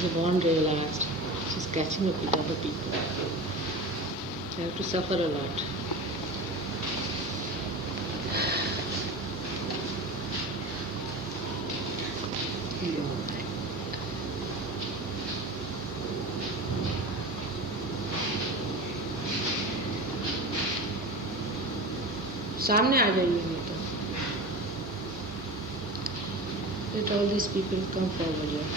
She's born realized. She's catching up with other people. They have to suffer a lot. सामने आ जाइए नहीं तो let all these people come forward here.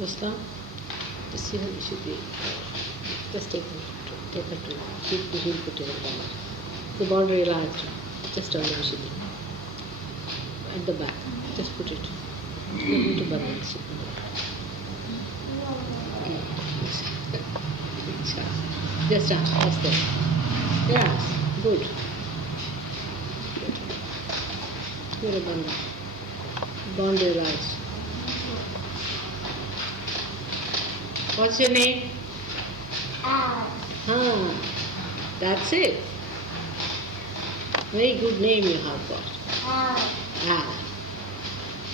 Muslim, just see how you should be. Just take her to keep the heel put in the corner. The ball realized, just turn the should be. At the back, just put it. You need to balance it. Just there. Yes, good. You're a bundle. Bond realized. What's your name? That's it. Very good name you have got.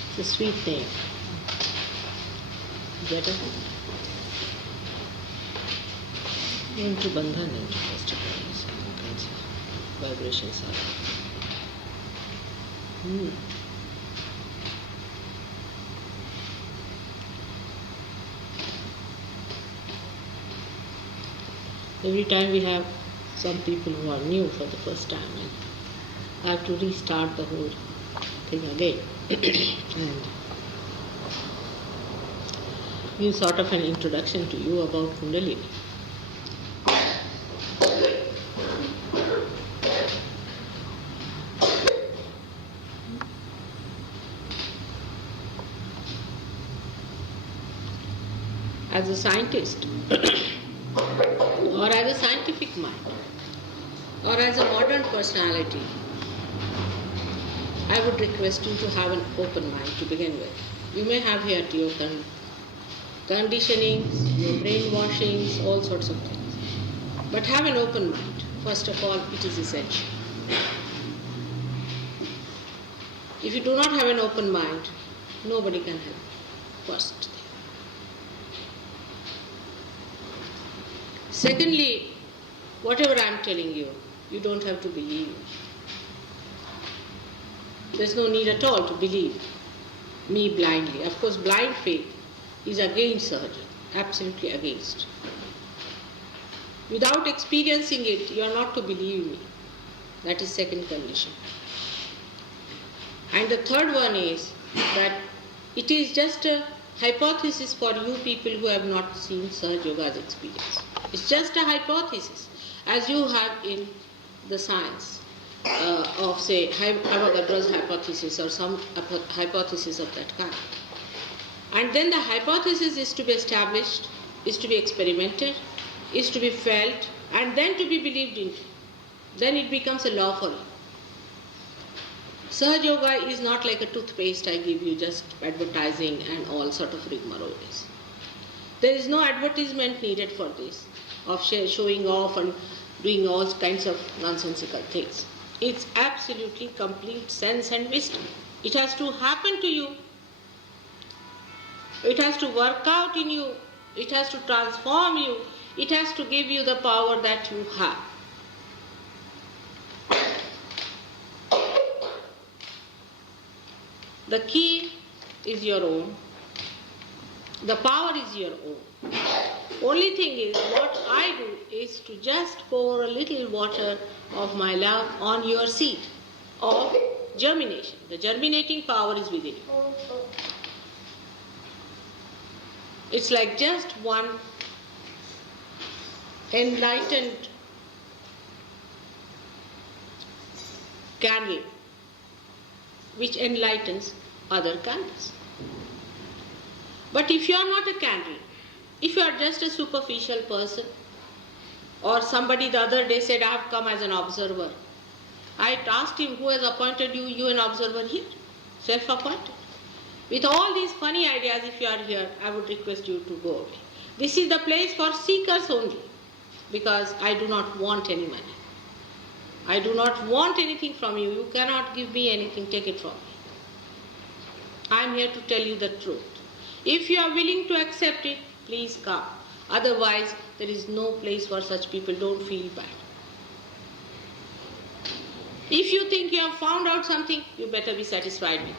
It's a sweet name. Get it? Into bandhan, into festivals, all kinds of vibrations are. Every time we have some people who are new for the first time, and I have to restart the whole thing again and give sort of an introduction to you about Kundalini. As a scientist, or as a scientific mind, or as a modern personality, I would request you to have an open mind to begin with. You may have here your conditionings, your brainwashings, all sorts of things. But have an open mind. First of all, it is essential. If you do not have an open mind, nobody can help you. First thing. Secondly, whatever I am telling you, you don't have to believe. There's no need at all to believe me blindly. Of course, blind faith is against Sahaja, absolutely against. Without experiencing it, you are not to believe me. That is second condition. And the third one is that it is just a hypothesis for you people who have not seen SahajaYoga's experience. It's just a hypothesis, as you have in the science of, say, Avogadro's hypothesis or some hypothesis of that kind. And then the hypothesis is to be established, is to be experimented, is to be felt, and then to be believed in. Then it becomes a law for you. SahajaYoga is not like a toothpaste I give you, just advertising and all sort of rigmarole. There is no advertisement needed for this, of showing off and doing all kinds of nonsensical things. It's absolutely complete sense and wisdom. It has to happen to you. It has to work out in you. It has to transform you. It has to give you the power that you have. The key is your own. The power is your own. Only thing is, what I do is to just pour a little water of my love on your seed of germination. The germinating power is within you. It's like just one enlightened candle which enlightens other candles. But if you are not a candle, if you are just a superficial person, or somebody the other day said, I have come as an observer. I asked him, who has appointed you an observer here? Self-appointed. With all these funny ideas, if you are here, I would request you to go away. This is the place for seekers only, because I do not want any money. I do not want anything from you. You cannot give me anything, take it from me. I am here to tell you the truth. If you are willing to accept it, please come. Otherwise, there is no place for such people. Don't feel bad. If you think you have found out something, you better be satisfied with it.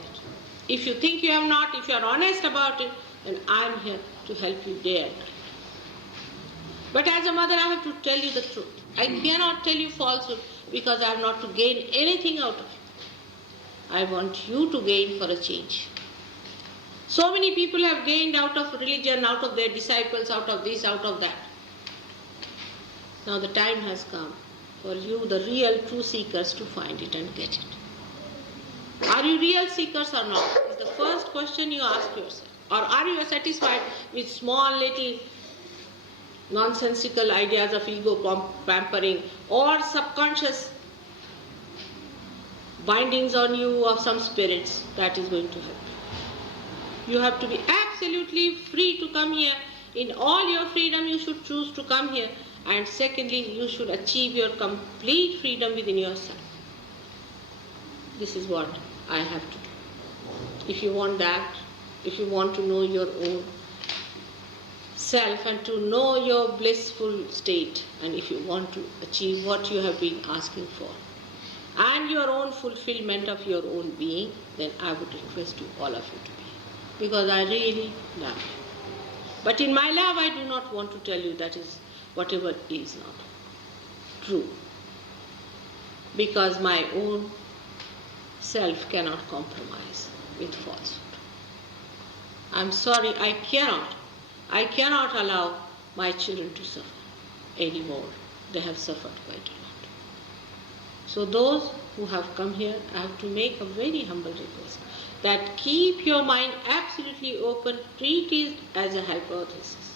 If you think you have not, if you are honest about it, then I am here to help you day and night. But as a mother, I have to tell you the truth. I cannot tell you falsehood because I have not to gain anything out of it. I want you to gain for a change. So many people have gained out of religion, out of their disciples, out of this, out of that. Now the time has come for you, the real true seekers, to find it and get it. Are you real seekers or not? Is the first question you ask yourself. Or are you satisfied with small little nonsensical ideas of ego pampering or subconscious bindings on you of some spirits that is going to help you? You have to be absolutely free to come here. In all your freedom, you should choose to come here. And secondly, you should achieve your complete freedom within yourself. This is what I have to do. If you want that, if you want to know your own self and to know your blissful state, and if you want to achieve what you have been asking for, and your own fulfillment of your own being, then I would request you, all of you, to be. Because I really love you. But in my love, I do not want to tell you that is whatever is not true. Because my own self cannot compromise with falsehood. I'm sorry, I cannot allow my children to suffer anymore. They have suffered quite a lot. So those who have come here, I have to make a very humble request that keep your mind absolutely open, treat it as a hypothesis.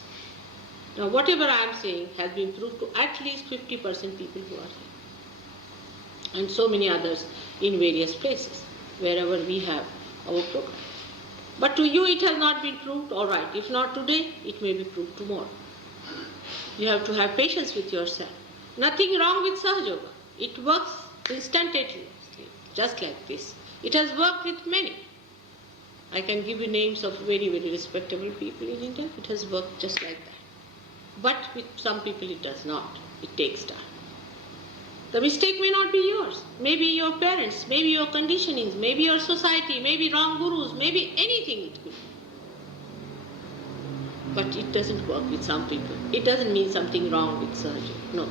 Now whatever I am saying has been proved to at least 50% people who are here. And so many others in various places, wherever we have our program. But to you it has not been proved, all right. If not today, it may be proved tomorrow. You have to have patience with yourself. Nothing wrong with SahajaYoga. It works instantaneously, just like this. It has worked with many. I can give you names of very, very respectable people in India. It has worked just like that. But with some people it does not. It takes time. The mistake may not be yours. Maybe your parents, maybe your conditionings, maybe your society, maybe wrong gurus, maybe anything it could be. But it doesn't work with some people. It doesn't mean something wrong with SahajaYoga. No.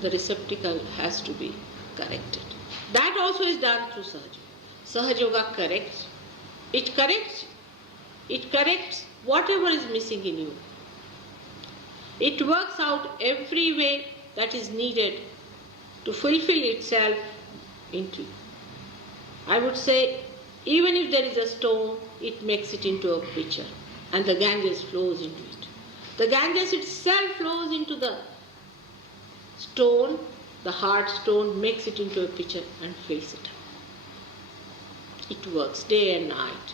The receptacle has to be corrected. That also is done through SahajaYoga. SahajaYoga corrects. It corrects whatever is missing in you. It works out every way that is needed to fulfill itself into you. I would say, even if there is a stone, it makes it into a pitcher, and the Ganges flows into it. The Ganges itself flows into the stone, the hard stone, makes it into a pitcher and fills it up. It works day and night.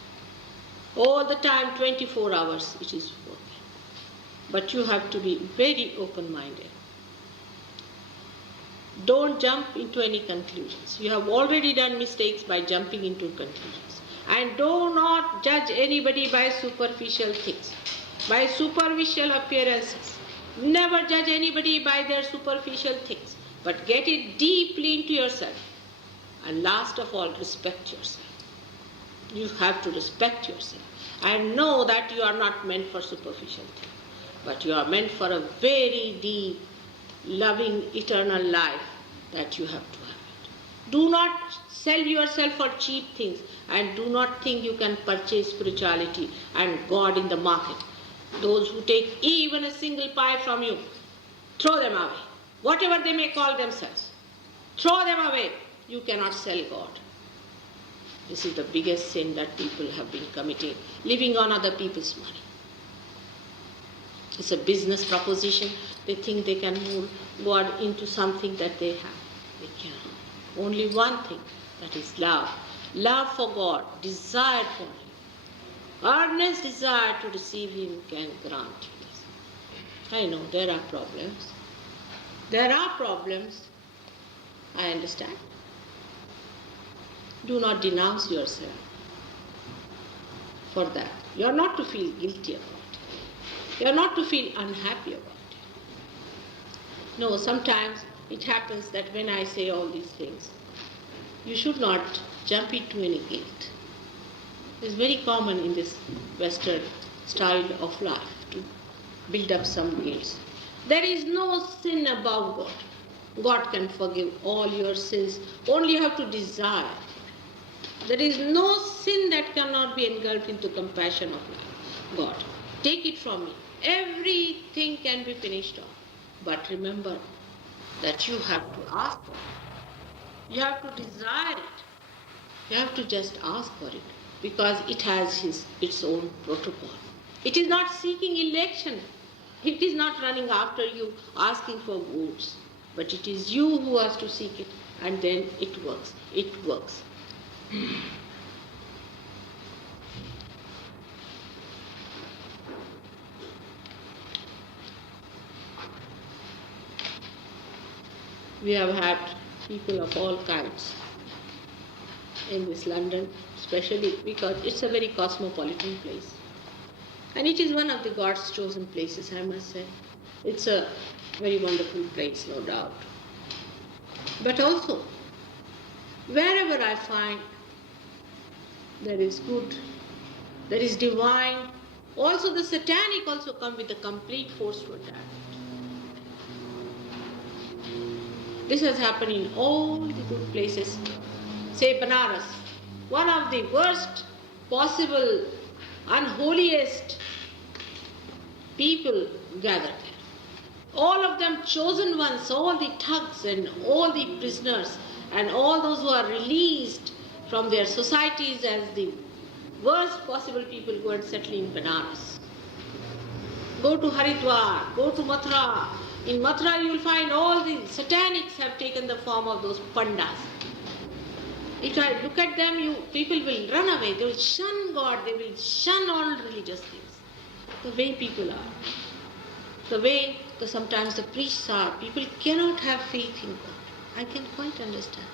All the time, 24 hours, it is working. But you have to be very open-minded. Don't jump into any conclusions. You have already done mistakes by jumping into conclusions. And do not judge anybody by superficial things, by superficial appearances. Never judge anybody by their superficial things, but get it deeply into yourself. And last of all, respect yourself. You have to respect yourself and know that you are not meant for superficial things, but you are meant for a very deep, loving, eternal life that you have to have it. Do not Sell yourself for cheap things and do not think you can purchase spirituality and God in the market. Those who take even a single pie from you, throw them away. Whatever they may call themselves, throw them away. You cannot sell God. This is the biggest sin that people have been committing, living on other people's money. It's a business proposition. They think they can move God into something that they have. They cannot. Only one thing, that is love. Love for God, desire for Him. Earnest desire to receive Him can grant you this. I know there are problems. There are problems. I understand. Do not denounce yourself for that. You are not to feel guilty about it. You are not to feel unhappy about it. No, sometimes it happens that when I say all these things, you should not jump into any guilt. It's very common in this Western style of life to build up some guilt. There is no sin above God. God can forgive all your sins. Only you have to desire. There is no sin that cannot be engulfed into compassion of God. Take it from me. Everything can be finished off. But remember that you have to ask for it. You have to desire it. You have to just ask for it because it has its own protocol. It is not seeking election. It is not running after you asking for votes. But it is you who has to seek it, and then it works. It works. We have had people of all kinds in this London, especially because it's a very cosmopolitan place. And it is one of the God's chosen places, I must say. It's a very wonderful place, no doubt. But also, wherever I find there is good, there is divine, also the satanic also come with a complete force to attack. This has happened in all the good places. Say Banaras, one of the worst possible, unholiest people gathered there. All of them chosen ones, all the thugs and all the prisoners and all those who are released from their societies as the worst possible people go and settle in Banaras. Go to Haridwar, go to Mathura. In Mathura you will find all the satanics have taken the form of those pandas. If I look at them, people will run away. They will shun God. They will shun all religious things. The way people are. The way sometimes the priests are. People cannot have faith in God. I can quite understand.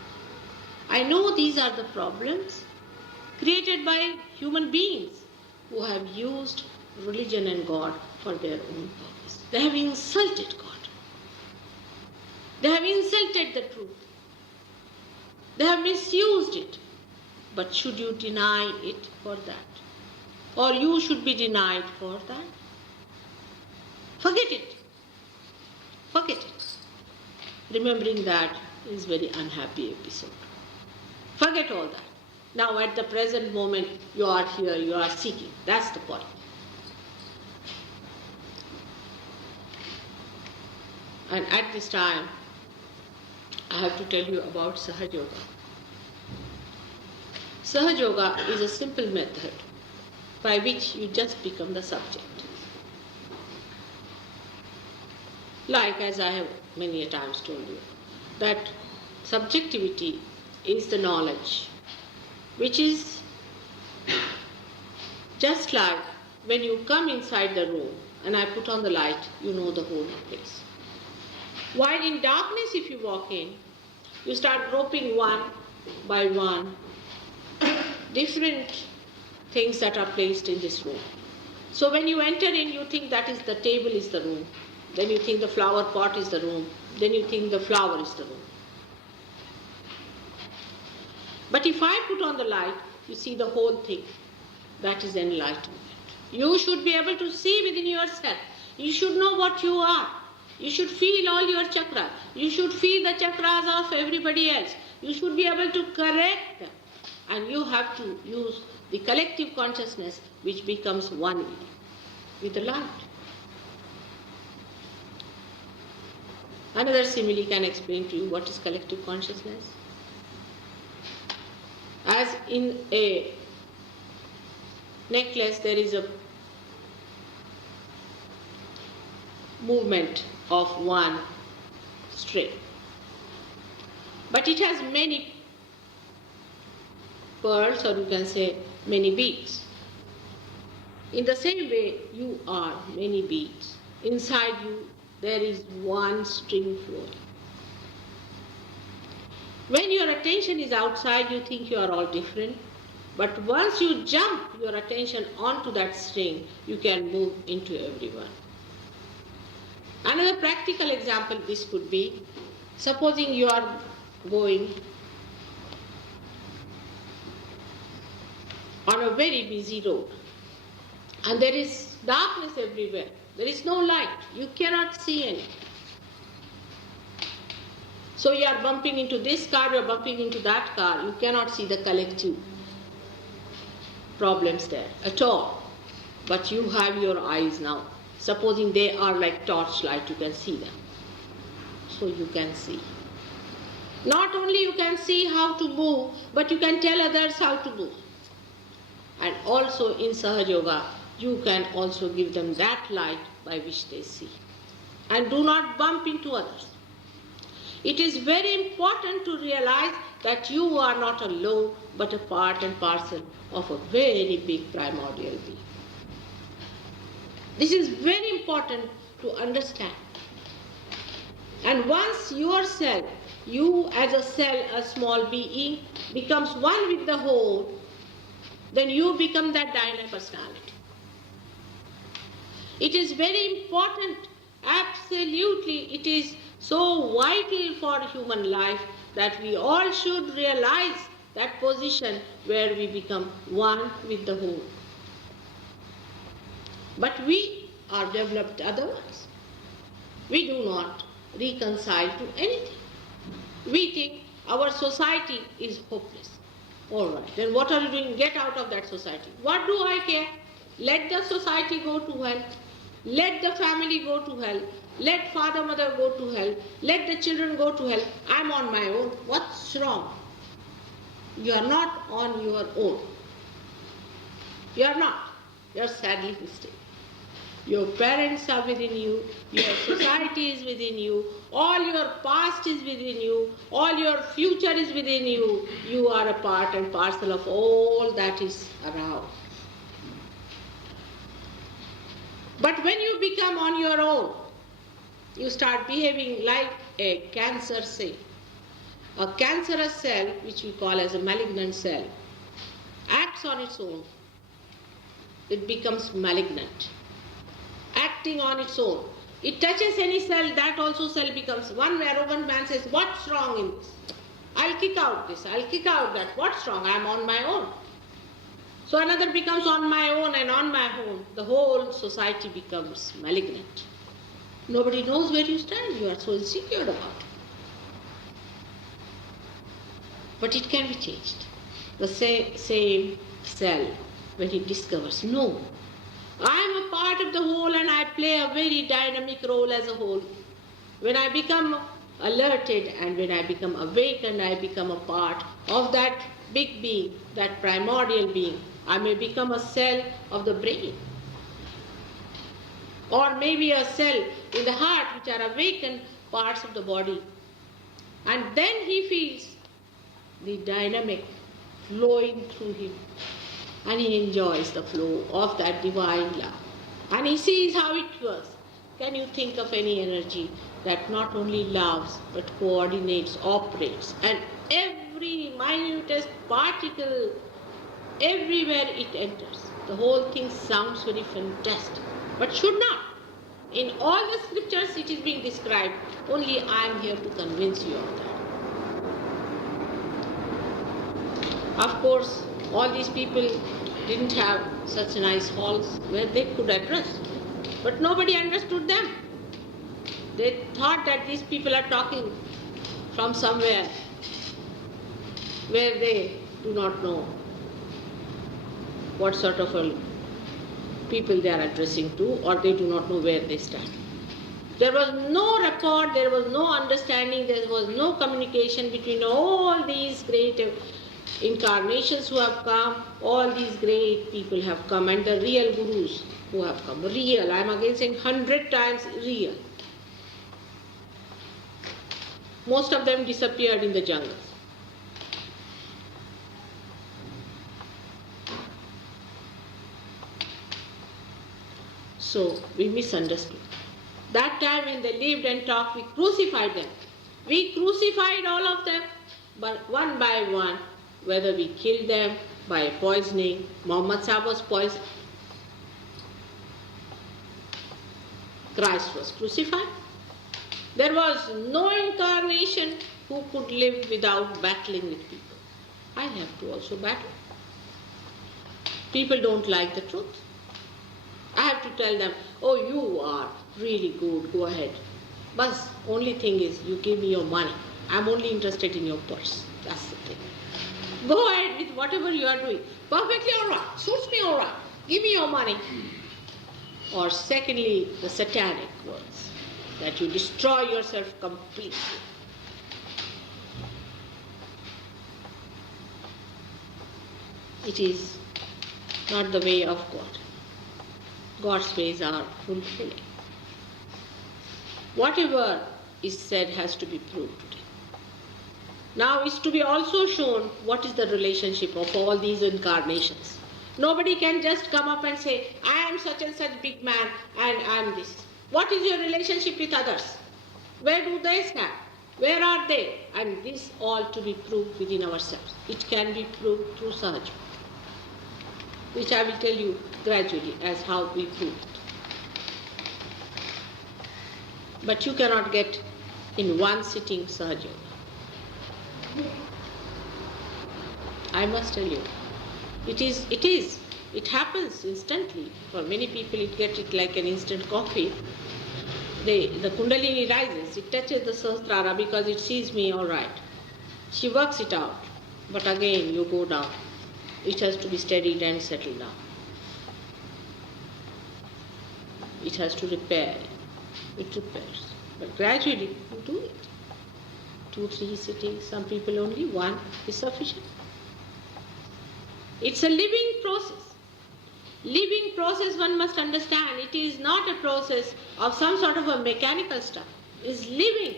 I know these are the problems created by human beings who have used religion and God for their own purpose. They have insulted God. They have insulted the truth. They have misused it. But should you deny it for that? Or you should be denied for that? Forget it. Forget it. Remembering that is a very unhappy episode. Forget all that. Now at the present moment you are here, you are seeking. That's the point. And at this time, I have to tell you about SahajaYoga. SahajaYoga is a simple method by which you just become the subject. Like as I have many a times told you, that subjectivity is the knowledge, which is just like when you come inside the room and I put on the light, you know the whole place. While in darkness, if you walk in, you start groping one by one different things that are placed in this room. So when you enter in, you think that is the table is the room. Then you think the flower pot is the room. Then you think the flower is the room. But if I put on the light, you see the whole thing. That is enlightenment. You should be able to see within yourself. You should know what you are. You should feel all your chakras. You should feel the chakras of everybody else. You should be able to correct them. And you have to use the collective consciousness which becomes one with the light. Another simile can explain to you what is collective consciousness. As in a necklace, there is a movement of one string, but it has many pearls, or you can say many beads. In the same way, you are many beads. Inside you, there is one string flowing. When your attention is outside, you think you are all different. But once you jump your attention onto that string, you can move into everyone. Another practical example this could be, supposing you are going on a very busy road and there is darkness everywhere. There is no light. You cannot see anything. So you are bumping into this car, you are bumping into that car. You cannot see the collective problems there at all. But you have your eyes now. Supposing they are like torchlight, you can see them. So you can see. Not only you can see how to move, but you can tell others how to move. And also in SahajaYoga, you can also give them that light by which they see. And do not bump into others. It is very important to realize that you are not alone, but a part and parcel of a very big primordial being. This is very important to understand. And once yourself, you as a cell, a small being, becomes one with the whole, then you become that dynamic personality. It is very important, absolutely, it is so vital for human life that we all should realize that position where we become one with the whole. But we are developed otherwise. We do not reconcile to anything. We think our society is hopeless. All right, then what are you doing? Get out of that society. What do I care? Let the society go to hell. Let the family go to hell. Let father, mother go to hell. Let the children go to hell. I'm on my own. What's wrong? You are not on your own. You are not. You are sadly mistaken. Your parents are within you. Your society is within you. All your past is within you. All your future is within you. You are a part and parcel of all that is around. But when you become on your own, you start behaving like a cancer cell. A cancerous cell, which we call as a malignant cell, acts on its own. It becomes malignant. Acting on its own. It touches any cell, that also cell becomes one where one man says, what's wrong in this? I'll kick out this, I'll kick out that. What's wrong? I'm on my own. So another becomes on my own and on my own. The whole society becomes malignant. Nobody knows where you stand. You are so insecure about it. But it can be changed. The same cell, when it discovers, no, I am a part of the whole and I play a very dynamic role as a whole. When I become alerted and when I become awakened, I become a part of that big being, that primordial being. I may become a cell of the brain, or maybe a cell in the heart, which are awakened parts of the body. And then he feels the dynamic flowing through him. And he enjoys the flow of that divine love. And he sees how it works. Can you think of any energy that not only loves, but coordinates, operates, and every minutest particle, everywhere it enters, the whole thing sounds very fantastic, but should not. In all the scriptures it is being described, only I am here to convince you of that. Of course, all these people didn't have such nice halls where they could address, but nobody understood them. They thought that these people are talking from somewhere where they do not know what sort of people they are addressing to, or they do not know where they stand. There was no rapport, there was no understanding, there was no communication between all these great incarnations who have come, all these great people have come, and the real gurus who have come. Real, I am again saying 100 times real. Most of them disappeared in the jungles. So we misunderstood. That time when they lived and talked, we crucified them. We crucified all of them, but one by one, whether we killed them by poisoning, Muhammad Sahib was poisoned, Christ was crucified. There was no incarnation who could live without battling with people. I have to also battle. People don't like the truth. I have to tell them, oh, you are really good, go ahead. But only thing is, you give me your money. I'm only interested in your purse. That's the thing. Go ahead with whatever you are doing. Perfectly all right. Suits me all right. Give me your money. Or secondly, the satanic words, that you destroy yourself completely. It is not the way of God. God's ways are fulfilling. Whatever is said has to be proved. Now is to be also shown what is the relationship of all these incarnations. Nobody can just come up and say, I am such and such big man and I am this. What is your relationship with others? Where do they stand? Where are they? And this all to be proved within ourselves. It can be proved through Sahaja, which I will tell you gradually as how we prove it. But you cannot get in one sitting SahajaYoga. I must tell you, it happens instantly. For many people it gets it like an instant coffee. The Kundalini rises, it touches the Sahasrara because it sees me all right. She works it out, but again you go down. It has to be steadied and settled down. It has to repair. It repairs. But gradually you do it. 2, 3 sittings, some people only, 1 is sufficient. It's a living process. Living process, one must understand. It is not a process of some sort of a mechanical stuff. It's living.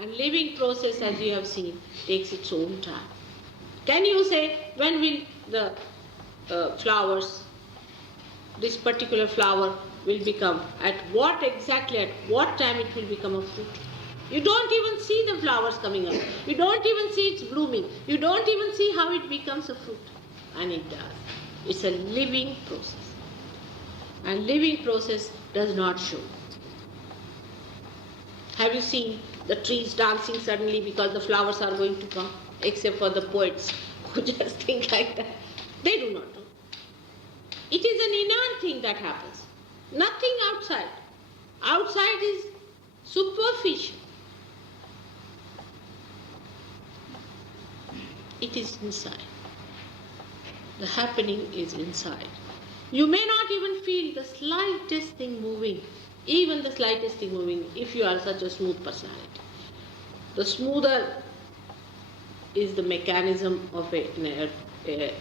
And living process, as you have seen, takes its own time. Can you say, when will the flowers, this particular flower will become, at what time it will become a fruit? You don't even see the flowers coming up. You don't even see it's blooming. You don't even see how it becomes a fruit. And it does. It's a living process. And living process does not show. Have you seen the trees dancing suddenly because the flowers are going to come? Except for the poets who just think like that. They do not know. It is an inner thing that happens. Nothing outside. Outside is superficial. It is inside. The happening is inside. You may not even feel the slightest thing moving, even the slightest thing moving, if you are such a smooth personality. The smoother is the mechanism of an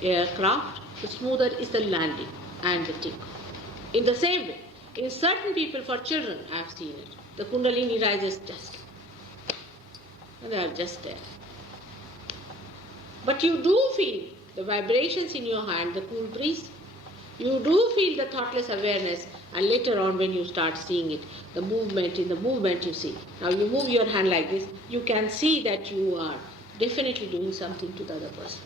aircraft, the smoother is the landing and the takeoff. In the same way, in certain people, for children, I have seen it, the Kundalini rises just, and they are just there. But you do feel the vibrations in your hand, the cool breeze. You do feel the thoughtless awareness, and later on when you start seeing it, the movement, in the movement you see. Now you move your hand like this, you can see that you are definitely doing something to the other person.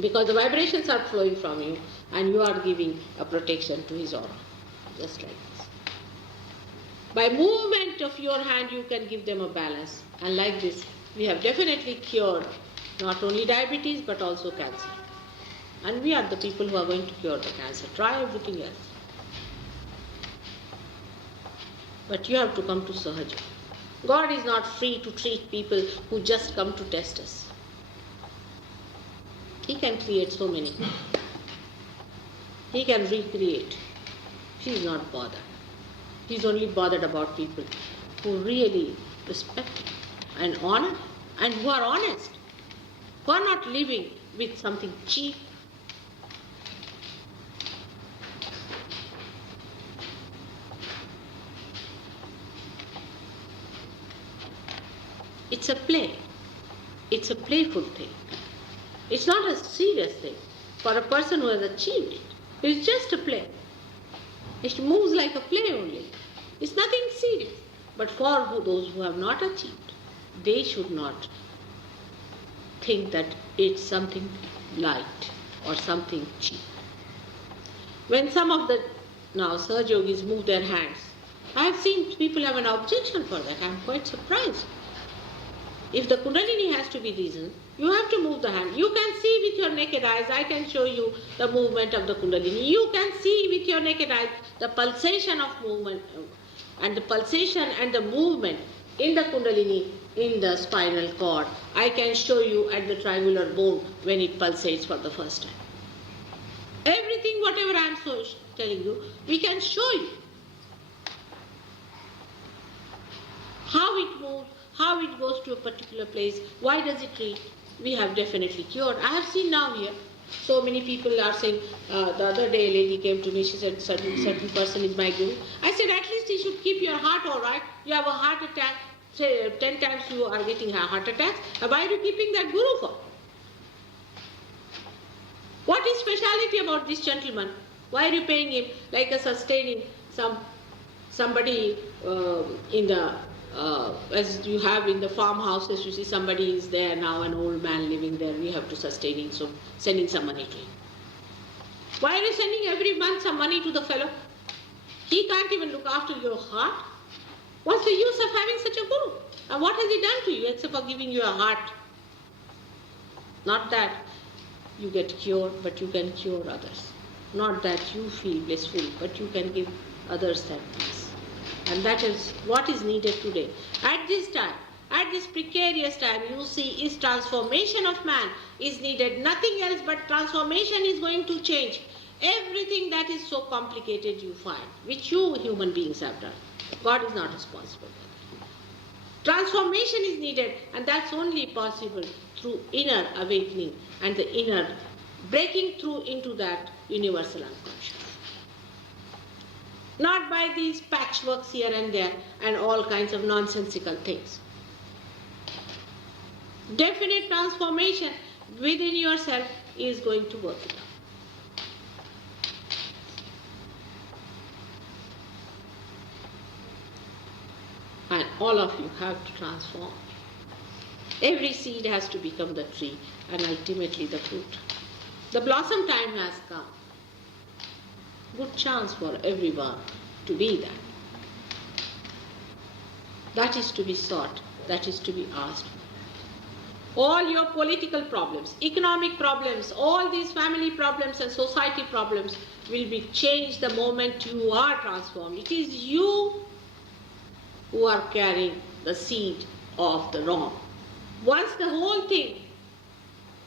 Because the vibrations are flowing from you and you are giving a protection to his aura. Just like this. By movement of your hand you can give them a balance. And like this, we have definitely cured not only diabetes but also cancer. And we are the people who are going to cure the cancer. Try everything else. But you have to come to Sahaja. God is not free to treat people who just come to test us. He can create so many. He can recreate. He's not bothered. He's only bothered about people who really respect him and honor him and who are honest, who are not living with something cheap. It's a play. It's a playful thing. It's not a serious thing for a person who has achieved it. It's just a play. It moves like a play only. It's nothing serious. But for those who have not achieved, they should not think that it's something light or something cheap. When some of the now Sahaja Yogis move their hands, I have seen people have an objection for that. I am quite surprised. If the Kundalini has to be reasoned, you have to move the hand. You can see with your naked eyes. I can show you the movement of the Kundalini. You can see with your naked eyes the pulsation of movement and the pulsation and the movement in the Kundalini in the spinal cord. I can show you at the triangular bone when it pulsates for the first time. Everything, whatever I am telling you, we can show you. How it moves, how it goes to a particular place, why does it reach? We have definitely cured. I have seen now here, so many people are saying, the other day a lady came to me, she said, certain person is my guru. I said, at least you should keep your heart all right. You have a heart attack, say 10 times you are getting heart attacks. Why are you keeping that guru for? What is speciality about this gentleman? Why are you paying him like a sustaining somebody in the as you have in the farmhouses, you see somebody is there now, an old man living there, we have to sustain him, so sending some money to him. Why are you sending every month some money to the fellow? He can't even look after your heart. What's the use of having such a guru? And what has he done to you except for giving you a heart? Not that you get cured, but you can cure others. Not that you feel blissful, but you can give others that peace. And that is what is needed today. At this time, at this precarious time, you see, is transformation of man is needed. Nothing else but transformation is going to change. Everything that is so complicated you find, which you human beings have done. God is not responsible for that. Transformation is needed, and that's only possible through inner awakening and the inner breaking through into that universal unconscious. Not by these patchworks here and there and all kinds of nonsensical things. Definite transformation within yourself is going to work it out. And all of you have to transform. Every seed has to become the tree and ultimately the fruit. The blossom time has come. Good chance for everyone to be that. That is to be sought, that is to be asked. All your political problems, economic problems, all these family problems and society problems will be changed the moment you are transformed. It is you who are carrying the seed of the wrong. Once the whole thing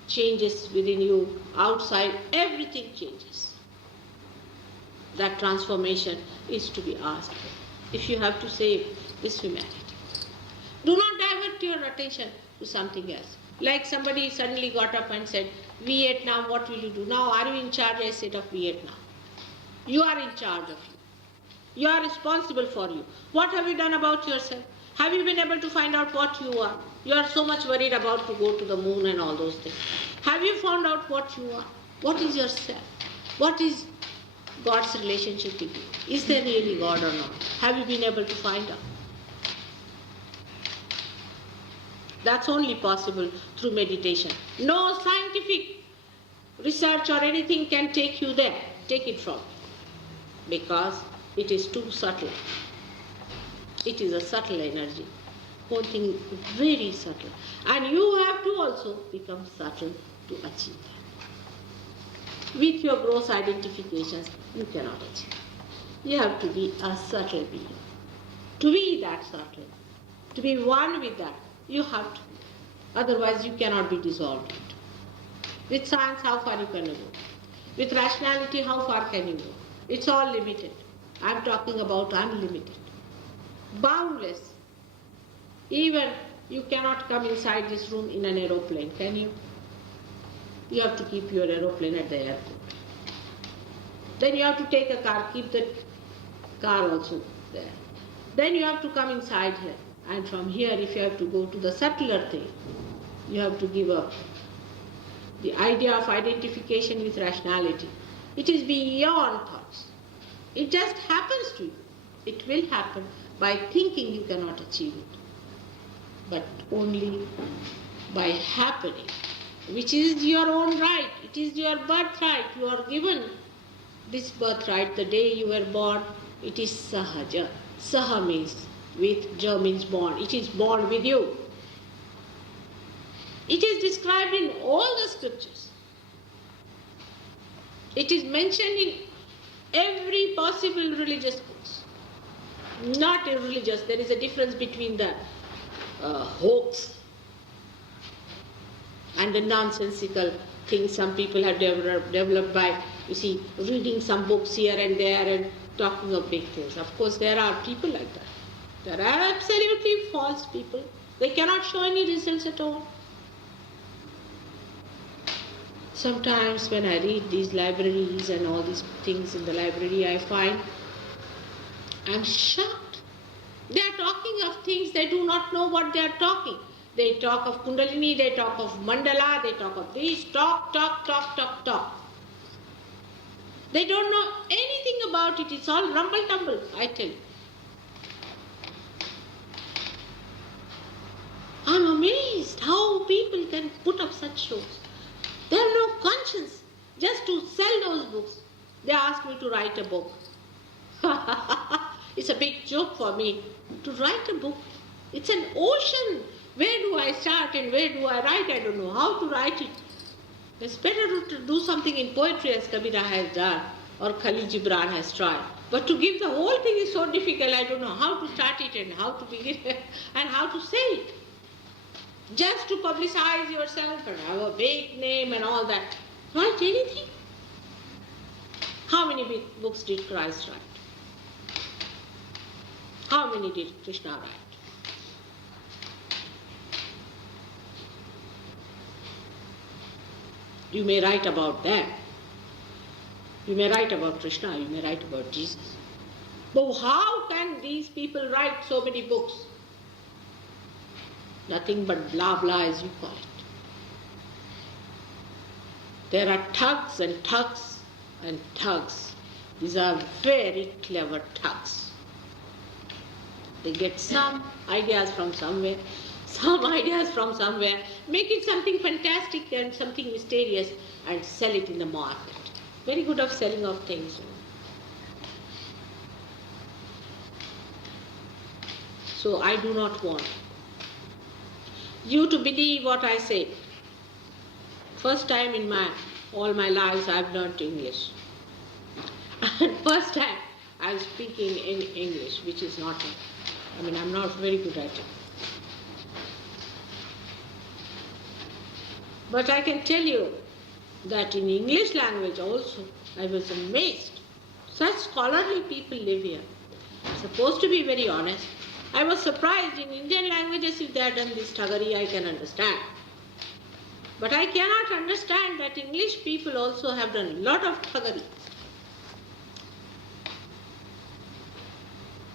changes within you, outside, everything changes. That transformation is to be asked. If you have to save this humanity, do not divert your attention to something else. Like somebody suddenly got up and said, Vietnam, what will you do? Now are you in charge, I said, of Vietnam? You are in charge of you. You are responsible for you. What have you done about yourself? Have you been able to find out what you are? You are so much worried about to go to the moon and all those things. Have you found out what you are? What is yourself? What is God's relationship with you? Is there really God or not? Have you been able to find out? That's only possible through meditation. No scientific research or anything can take you there. Take it from you. Because it is too subtle. It is a subtle energy. Whole thing is very subtle. And you have to also become subtle to achieve that. With your gross identifications, you cannot achieve. You have to be a subtle being. To be that subtle, to be one with that, you have to be. Otherwise, you cannot be dissolved into. With science, how far you can go? With rationality, how far can you go? It's all limited. I'm talking about unlimited. Boundless. Even you cannot come inside this room in an aeroplane, can you? You have to keep your aeroplane at the airport. Then you have to take a car, keep the car also there. Then you have to come inside here. And from here, if you have to go to the subtler thing, you have to give up the idea of identification with rationality. It is beyond thoughts. It just happens to you. It will happen. By thinking you cannot achieve it. But only by happening, which is your own right. It is your birthright. You are given this birthright the day you were born. It is Sahaja. Saha means with, Ja means born. It is born with you. It is described in all the scriptures. It is mentioned in every possible religious books. Not irreligious. There is a difference between the hoax and the nonsensical things some people have developed by, you see, reading some books here and there and talking of big things. Of course, there are people like that. There are absolutely false people. They cannot show any results at all. Sometimes when I read these libraries and all these things in the library, I find I'm shocked. They are talking of things they do not know what they are talking. They talk of Kundalini, they talk of Mandala, they talk of this, talk. They don't know anything about it. It's all rumble-tumble, I tell you. I'm amazed how people can put up such shows. They have no conscience. Just to sell those books, they asked me to write a book. It's a big joke for me to write a book. It's an ocean. Where do I start and where do I write? I don't know how to write it. It's better to do something in poetry as Kabira has done or Khalil Gibran has tried. But to give the whole thing is so difficult. I don't know how to start it and how to begin and how to say it. Just to publicize yourself and have a big name and all that. Write anything. How many big books did Christ write? How many did Krishna write? You may write about them. You may write about Krishna, you may write about Jesus. But how can these people write so many books? Nothing but blah blah as you call it. There are thugs and thugs and thugs. These are very clever thugs. They get some ideas from somewhere, make it something fantastic and something mysterious and sell it in the market. Very good of selling of things. So I do not want you to believe what I say. First time in all my lives I have learnt English. And first time I am speaking in English, which is not, I'm not very good at it. But I can tell you that in English language also, I was amazed. Such scholarly people live here. Supposed to be very honest. I was surprised in Indian languages if they had done this thuggery, I can understand. But I cannot understand that English people also have done a lot of thuggery.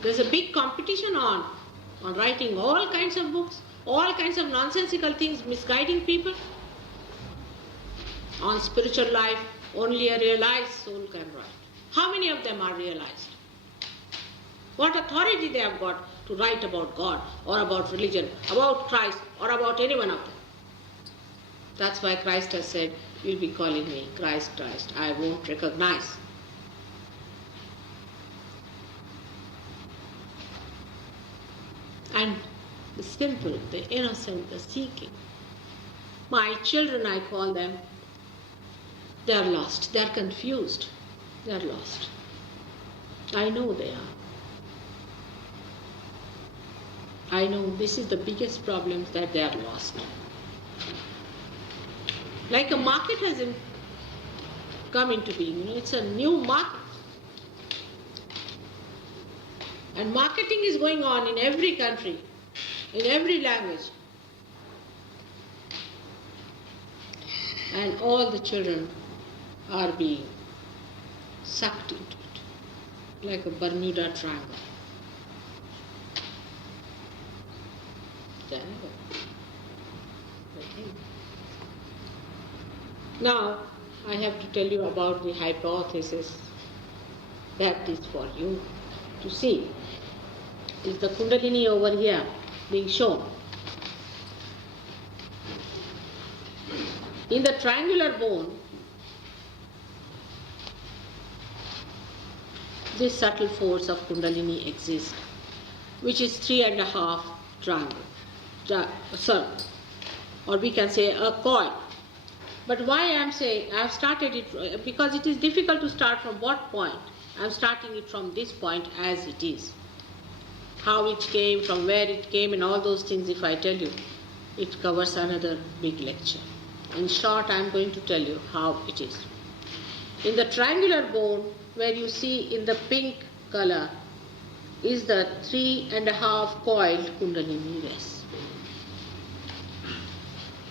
There's a big competition on writing all kinds of books, all kinds of nonsensical things, misguiding people. On spiritual life, only a realized soul can write. How many of them are realized? What authority they have got to write about God or about religion, about Christ or about any one of them? That's why Christ has said, you'll be calling me Christ, Christ. I won't recognize. And the simple, the innocent, the seeking. My children, I call them, they are lost, they are confused, they are lost. I know they are. I know this is the biggest problem, that they are lost. Like a market has come into being. It's a new market. And marketing is going on in every country, in every language. And all the children are being sucked into it, like a Bermuda Triangle. Now, I have to tell you about the hypothesis that is for you to see. Is the Kundalini over here being shown? In the triangular bone, this subtle force of Kundalini exists, which is 3.5 circle, or we can say a coil. But why I am saying, I have started it, because it is difficult to start from what point. I am starting it from this point as it is. How it came, from where it came, and all those things, if I tell you, it covers another big lecture. In short, I am going to tell you how it is. In the triangular bone, where you see in the pink color, is the 3.5 coiled Kundalini rays.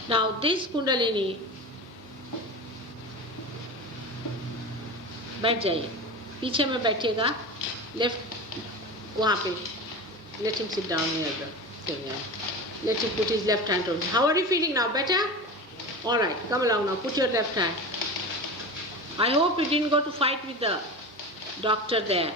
Now this Kundalini, बैठ जाइए, पीछे में बैठेगा, left वहाँ पे, let him sit down near the thing. Let him put his left hand on. How are you feeling now? Better? All right, come along now. Put your left hand. I hope you didn't go to fight with the doctor there.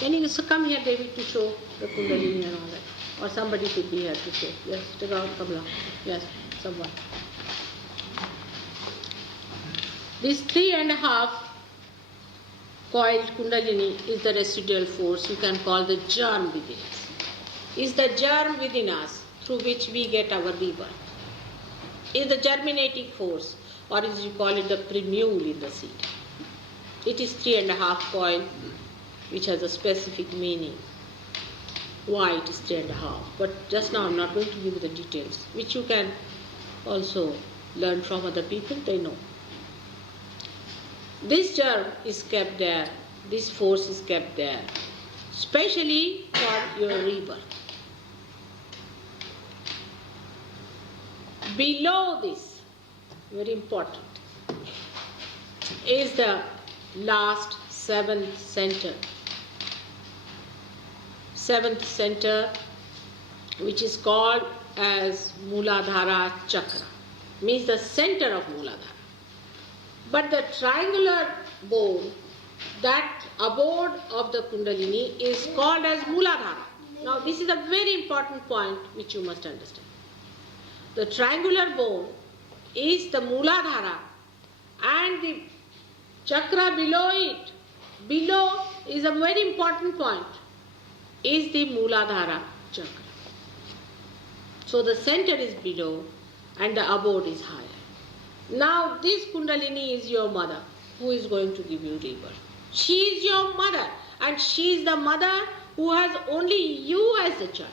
Can you come here, David, to show the Kundalini and all that? Or somebody should be here to show. Yes, take out, come along. Yes, someone. This 3.5 coiled Kundalini is the residual force you can call the germ within us. Is the germ within us through which we get our rebirth. Is the germinating force, or as you call it, the primule in the seed. It is 3.5 coil, which has a specific meaning. Why it is 3.5? But just now I'm not going to give you the details, which you can also learn from other people, they know. This germ is kept there, this force is kept there, specially for your rebirth. Below this, very important, is the last seventh center. Seventh center, which is called as Mooladhara Chakra, means the center of Mooladhara. But the triangular bone, that abode of the Kundalini, is called as Mooladhara. Now this is a very important point which you must understand. The triangular bone is the Mooladhara, and the chakra below it, below is a very important point, is the Mooladhara chakra. So the center is below and the abode is higher. Now this Kundalini is your mother who is going to give you rebirth. She is your mother, and she is the mother who has only you as the child.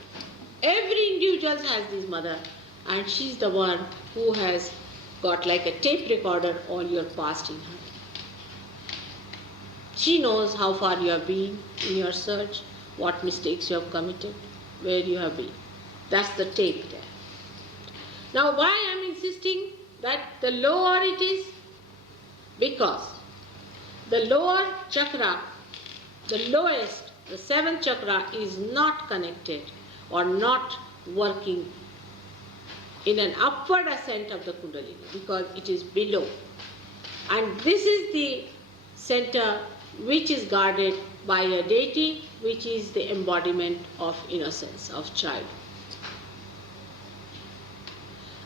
Every individual has this mother, and she is the one who has got like a tape recorder all your past in her. She knows how far you have been in your search, what mistakes you have committed, where you have been. That's the tape there. Now why I am insisting that the lower it is? Because the lower chakra, the lowest, the seventh chakra is not connected or not working in an upward ascent of the Kundalini because it is below. And this is the center which is guarded by a deity, which is the embodiment of innocence, of child.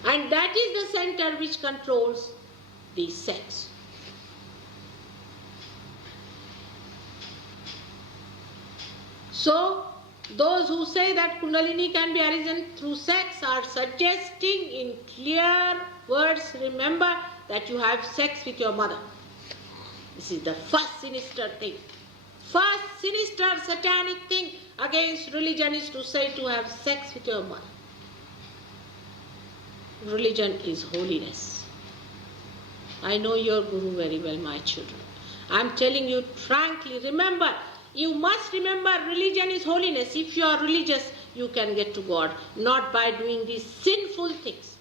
And that is the center which controls the sex. So, those who say that Kundalini can be arisen through sex are suggesting in clear words, remember that you have sex with your mother. This is the first sinister thing. First sinister satanic thing against religion is to say to have sex with your mother. religion is holiness. I know your Guru very well, my children. I am telling you frankly, remember, you must remember religion is holiness. If you are religious, you can get to God, not by doing these sinful things.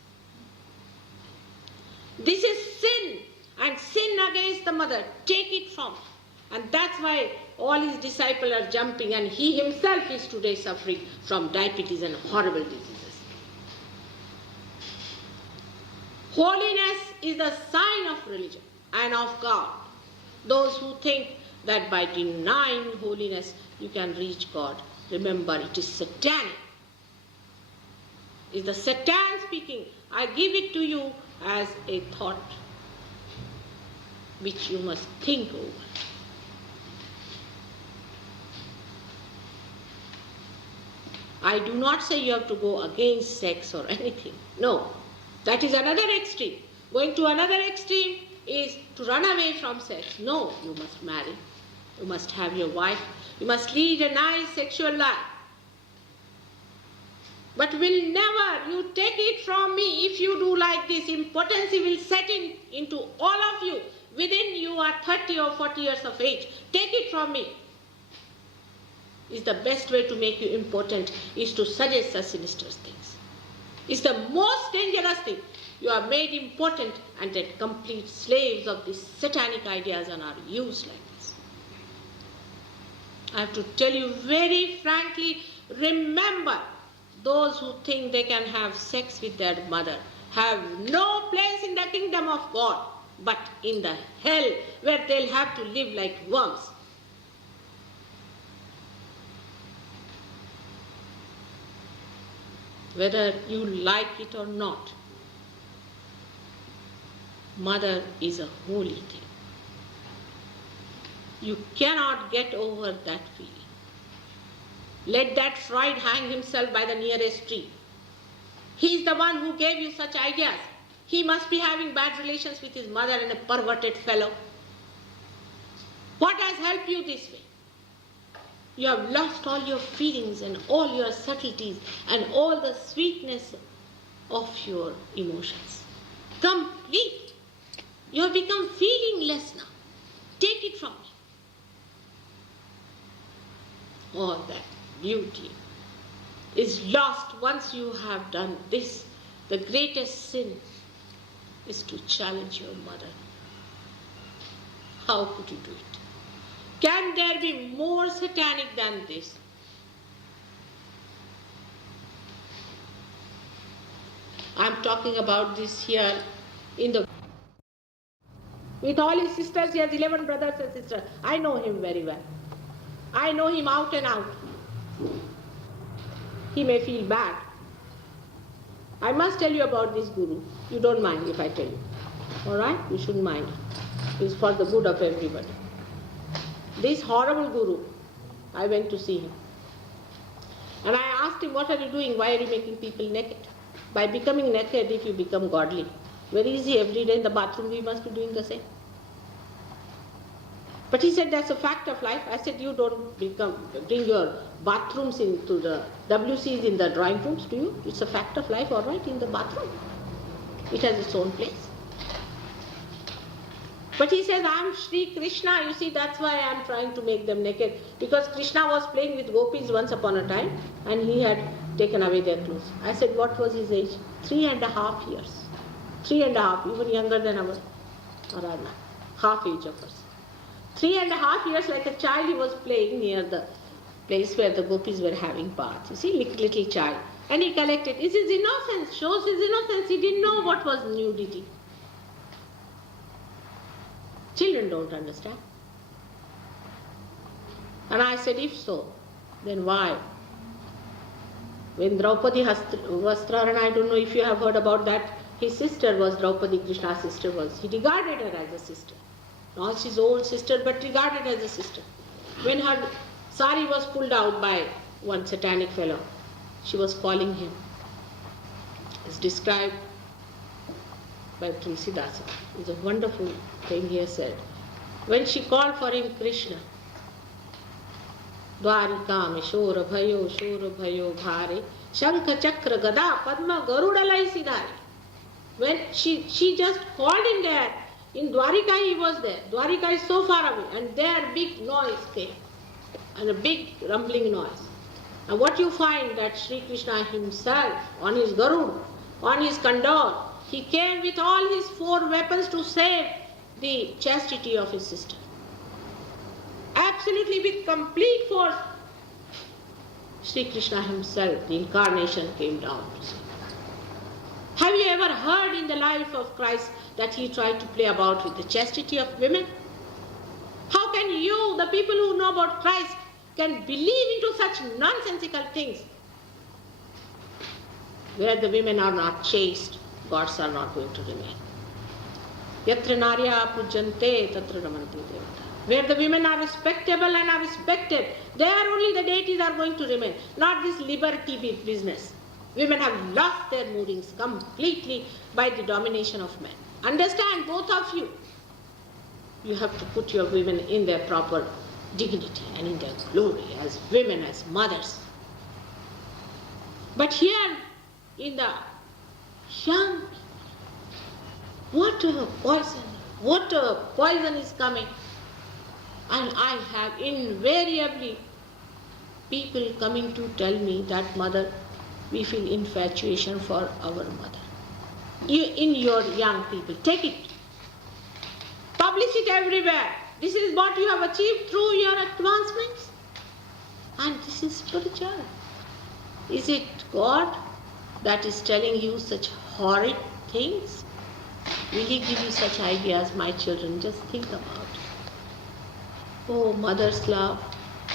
This is sin, and sin against the mother. Take it from her. And that's why all his disciples are jumping, and he himself is today suffering from diabetes and horrible diseases. Holiness is the sign of religion and of God. Those who think that by denying holiness you can reach God, remember it is satanic. It's the Satan speaking. I give it to you as a thought which you must think over. I do not say you have to go against sex or anything. No, that is another extreme. Going to another extreme is to run away from sex. No, you must marry. You must have your wife. You must lead a nice sexual life. But will never, you take it from me, if you do like this, impotency will set into all of you. Within you are 30 or 40 years of age. Take it from me. Is the best way to make you impotent is to suggest such sinister things. It's the most dangerous thing. You are made impotent and then complete slaves of these satanic ideas and are used like this. I have to tell you very frankly, remember, those who think they can have sex with their mother have no place in the kingdom of God, but in the hell where they'll have to live like worms. Whether you like it or not, mother is a holy thing. You cannot get over that feeling. Let that Freud hang himself by the nearest tree. He is the one who gave you such ideas. He must be having bad relations with his mother and a perverted fellow. What has helped you this way? You have lost all your feelings and all your subtleties and all the sweetness of your emotions. Complete. You have become feelingless now. Take it from me. All that beauty is lost once you have done this. The greatest sin is to challenge your mother. How could you do it? Can there be more satanic than this? I'm talking about this here in the... With all his sisters, he has 11 brothers and sisters. I know him very well. I know him out and out. He may feel bad. I must tell you about this Guru. You don't mind if I tell you. Alright? You shouldn't mind. It's for the good of everybody. This horrible Guru, I went to see him. And I asked him, what are you doing? Why are you making people naked? By becoming naked, if you become godly. Very easy, every day in the bathroom we must be doing the same. But he said, that's a fact of life. I said, you don't bring your bathrooms into the WCs in the drawing rooms, do you? It's a fact of life, all right, in the bathroom. It has its own place. But he says, I'm Sri Krishna, you see, that's why I'm trying to make them naked. Because Krishna was playing with gopis once upon a time, and he had taken away their clothes. I said, what was his age? 3.5 years. 3.5, even younger than our Aradhana, half age of us. 3.5 years, like a child, he was playing near the place where the gopis were having baths. You see, little child. And he collected. It's his innocence, shows his innocence. He didn't know what was nudity. Children don't understand. And I said, if so, then why? When Draupadi Vastrarana, I don't know if you have heard about that, his sister was Draupadi, Krishna's sister was. He regarded her as a sister. Not his own sister, but regarded as a sister. When her sari was pulled out by one satanic fellow, she was calling him. It's described by Tulsidasa. It's a wonderful thing he has said. When she called for him Krishna, Dwarika me shora bhayo bhare, Shankha chakra gada padma garudalai sidhare. When she just called him there, in Dwarika he was there. Dwarika is so far away, and there big noise came, and a big rumbling noise. And what you find that Sri Krishna himself, on his Garud, on his Kandor, he came with all his 4 weapons to save the chastity of his sister. Absolutely with complete force, Sri Krishna himself, the incarnation, came down to save. Have you ever heard in the life of Christ that he tried to play about with the chastity of women? How can you, the people who know about Christ, can believe into such nonsensical things? Where the women are not chaste, gods are not going to remain. Yatra narya pujante tatra ramanti devata. Where the women are respectable and are respected, there only the deities are going to remain, not this liberty business. Women have lost their moorings completely by the domination of men. Understand, both of you. You have to put your women in their proper dignity and in their glory as women, as mothers. But here in the young, what a poison is coming. And I have invariably people coming to tell me that, mother, we feel infatuation for our mother. In your young people, take it. Publish it everywhere. This is what you have achieved through your advancements. And this is spiritual. Is it God that is telling you such horrid things? Will He give you such ideas, my children? Just think about it. Oh, mother's love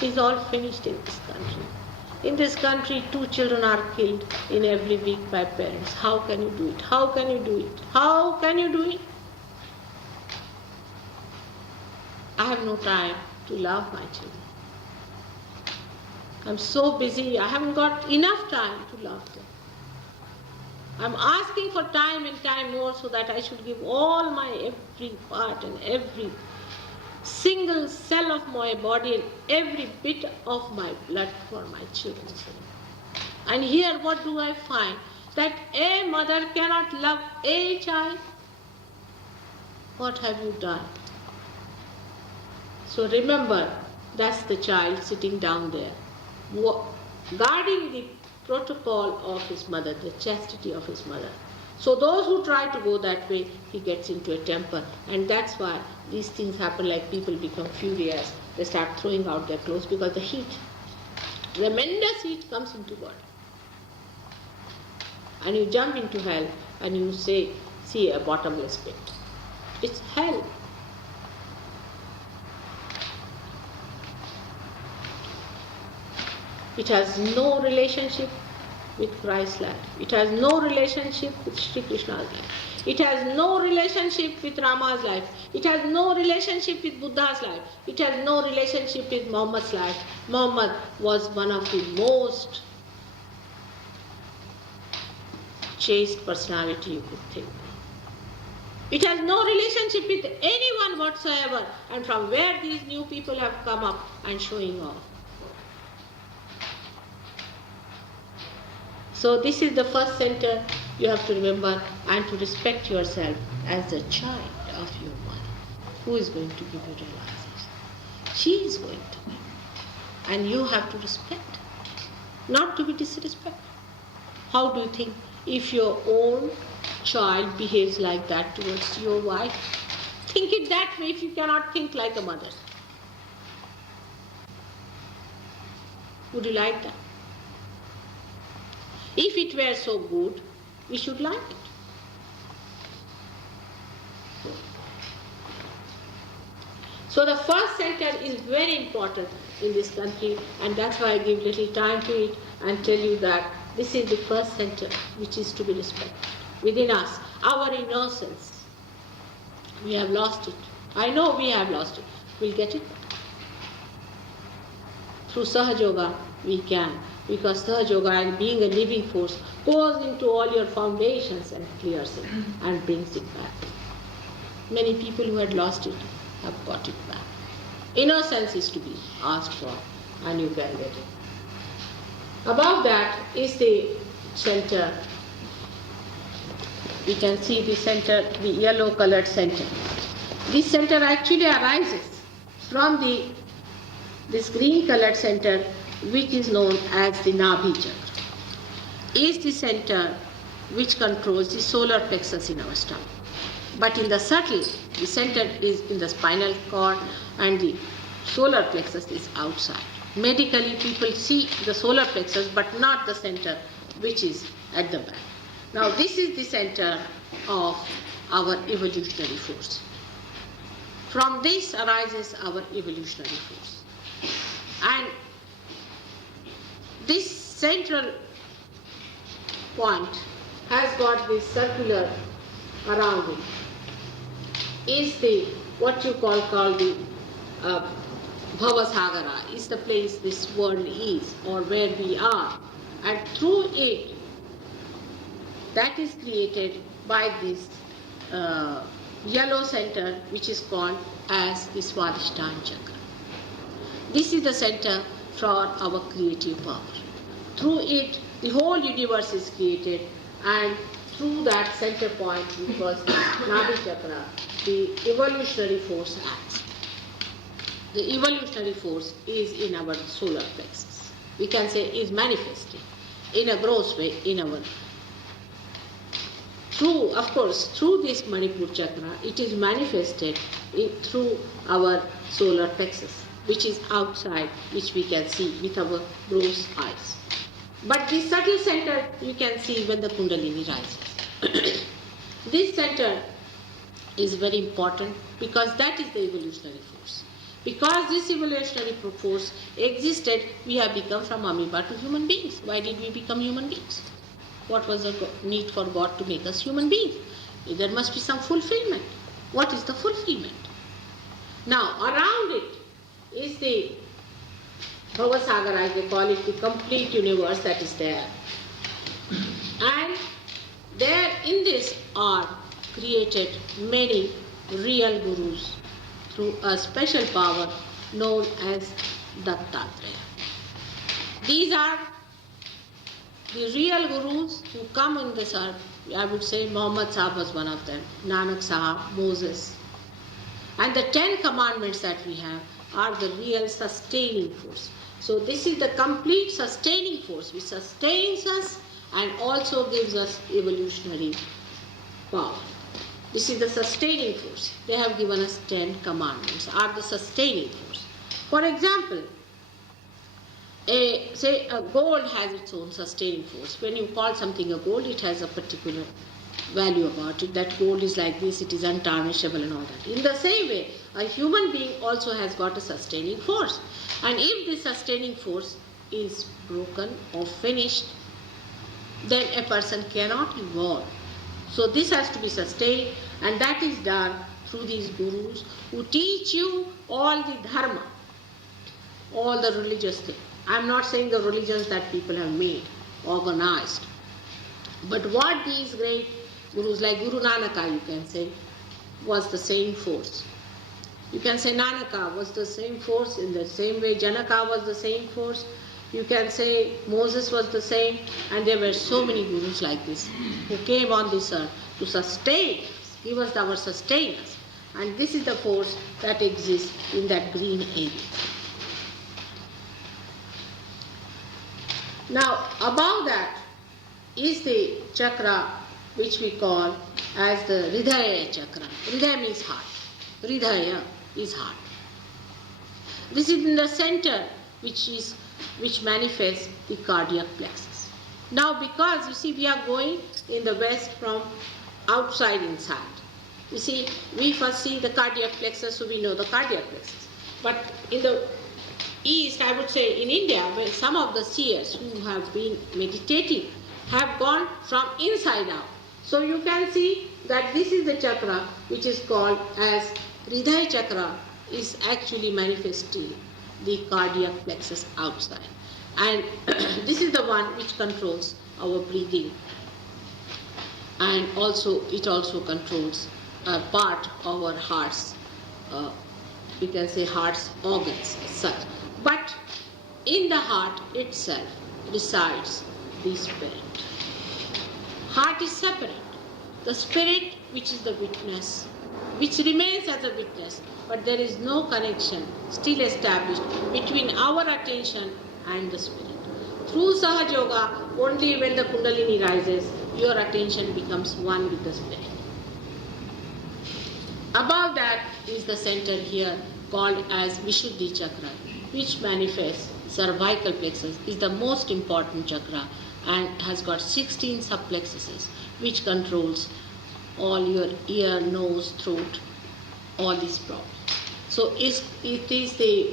is all finished in this country. In this country, 2 children are killed in every week by parents. How can you do it? How can you do it? How can you do it? I have no time to love my children. I'm so busy, I haven't got enough time to love them. I'm asking for time and time more so that I should give all my every part and every single cell of my body and every bit of my blood for my children. And here what do I find? That a mother cannot love a child. What have you done? So remember, that's the child sitting down there, guarding the protocol of his mother, the chastity of his mother. So those who try to go that way, he gets into a temper. And that's why these things happen, like people become furious. They start throwing out their clothes because the heat, tremendous heat comes into body. And you jump into hell and you say, see a bottomless pit. It's hell. It has no relationship with Christ's life. It has no relationship with Sri Krishna's life. It has no relationship with Rama's life. It has no relationship with Buddha's life. It has no relationship with Muhammad's life. Muhammad was one of the most chaste personality you could think. It has no relationship with anyone whatsoever. And from where these new people have come up and showing off. So this is the first center you have to remember, and to respect yourself as the child of your mother. Who is going to give you realization? She is going to give. And you have to respect, not to be disrespectful. How do you think if your own child behaves like that towards your wife? Think it that way if you cannot think like a mother. Would you like that? If it were so good, we should like it. So the first center is very important in this country, and that's why I give little time to it and tell you that this is the first center which is to be respected. Within us, our innocence. We have lost it. I know we have lost it. We'll get it back. Through SahajaYoga, we can. Because SahajaYoga, and being a living force, goes into all your foundations and clears it and brings it back. Many people who had lost it have got it back. Innocence is to be asked for, and you can get it. Above that is the center we can see the center, the yellow colored center. This center actually arises from this green colored center, which is known as the Nabhi chakra. Is the center which controls the solar plexus in our stomach. But in the subtle, the center is in the spinal cord and the solar plexus is outside. Medically, people see the solar plexus but not the center, which is at the back. Now, this is the center of our evolutionary force. From this arises our evolutionary force. And this central point has got this circular around it. Is the what you call the Bhavasagara, is the place this world is or where we are, and through it, that is created by this yellow center, which is called as the Swadhisthana chakra. This is the center for our creative power. Through it, the whole universe is created, and through that center point, which was the Nabhi chakra, the evolutionary force acts. The evolutionary force is in our solar plexus. We can say is manifested in a gross way in our. Through this Manipur chakra, it is manifested through our solar plexus, which is outside, which we can see with our gross eyes. But the subtle center you can see when the Kundalini rises. This center is very important because that is the evolutionary force. Because this evolutionary force existed, we have become from amoeba to human beings. Why did we become human beings? What was the need for God to make us human beings? There must be some fulfillment. What is the fulfillment? Now, around it is the Bhavasagara, as they call it, the complete universe that is there. And there in this are created many real gurus through a special power known as Dattatreya. These are the real gurus who come in this earth. I would say Muhammad Sahib was one of them, Nanak Sahib, Moses. And the 10 commandments that we have are the real sustaining force. So this is the complete sustaining force which sustains us and also gives us evolutionary power. This is the sustaining force. They have given us 10 commandments, are the sustaining force. For example, a gold has its own sustaining force. When you call something a gold, it has a particular value about it. That gold is like this, it is untarnishable and all that. In the same way, a human being also has got a sustaining force. And if this sustaining force is broken or finished, then a person cannot evolve. So this has to be sustained, and that is done through these gurus who teach you all the dharma, all the religious things. I am not saying the religions that people have made, organized. But what these great gurus, like Guru Nanaka, you can say, was the same force. You can say Nanaka was the same force, in the same way Janaka was the same force. You can say Moses was the same, and there were so many gurus like this who came on this earth to sustain us, give us our sustenance. And this is the force that exists in that green area. Now, above that is the chakra which we call as the Hridaya chakra. Hridaya means heart. Hridaya is heart. This is in the center which manifests the cardiac plexus. Now, because you see we are going in the West from outside inside. You see, we first see the cardiac plexus, so we know the cardiac plexus. But in the East, I would say in India, where some of the seers who have been meditating have gone from inside out. So you can see that this is the chakra which is called as Hridaya chakra, is actually manifesting the cardiac plexus outside. And this is the one which controls our breathing. And also, it also controls a part of our heart's, we can say heart's organs as such. But in the heart itself resides the spirit. Heart is separate. the spirit which is the witness, which remains as a witness, but there is no connection still established between our attention and the spirit. Through Sahaja Yoga, only when the Kundalini rises, your attention becomes one with the spirit. Above that is the center here called as Vishuddhi Chakra, which manifests cervical plexus, is the most important chakra and has got 16 subplexuses, which controls all your ear, nose, throat, all these problems. So it is the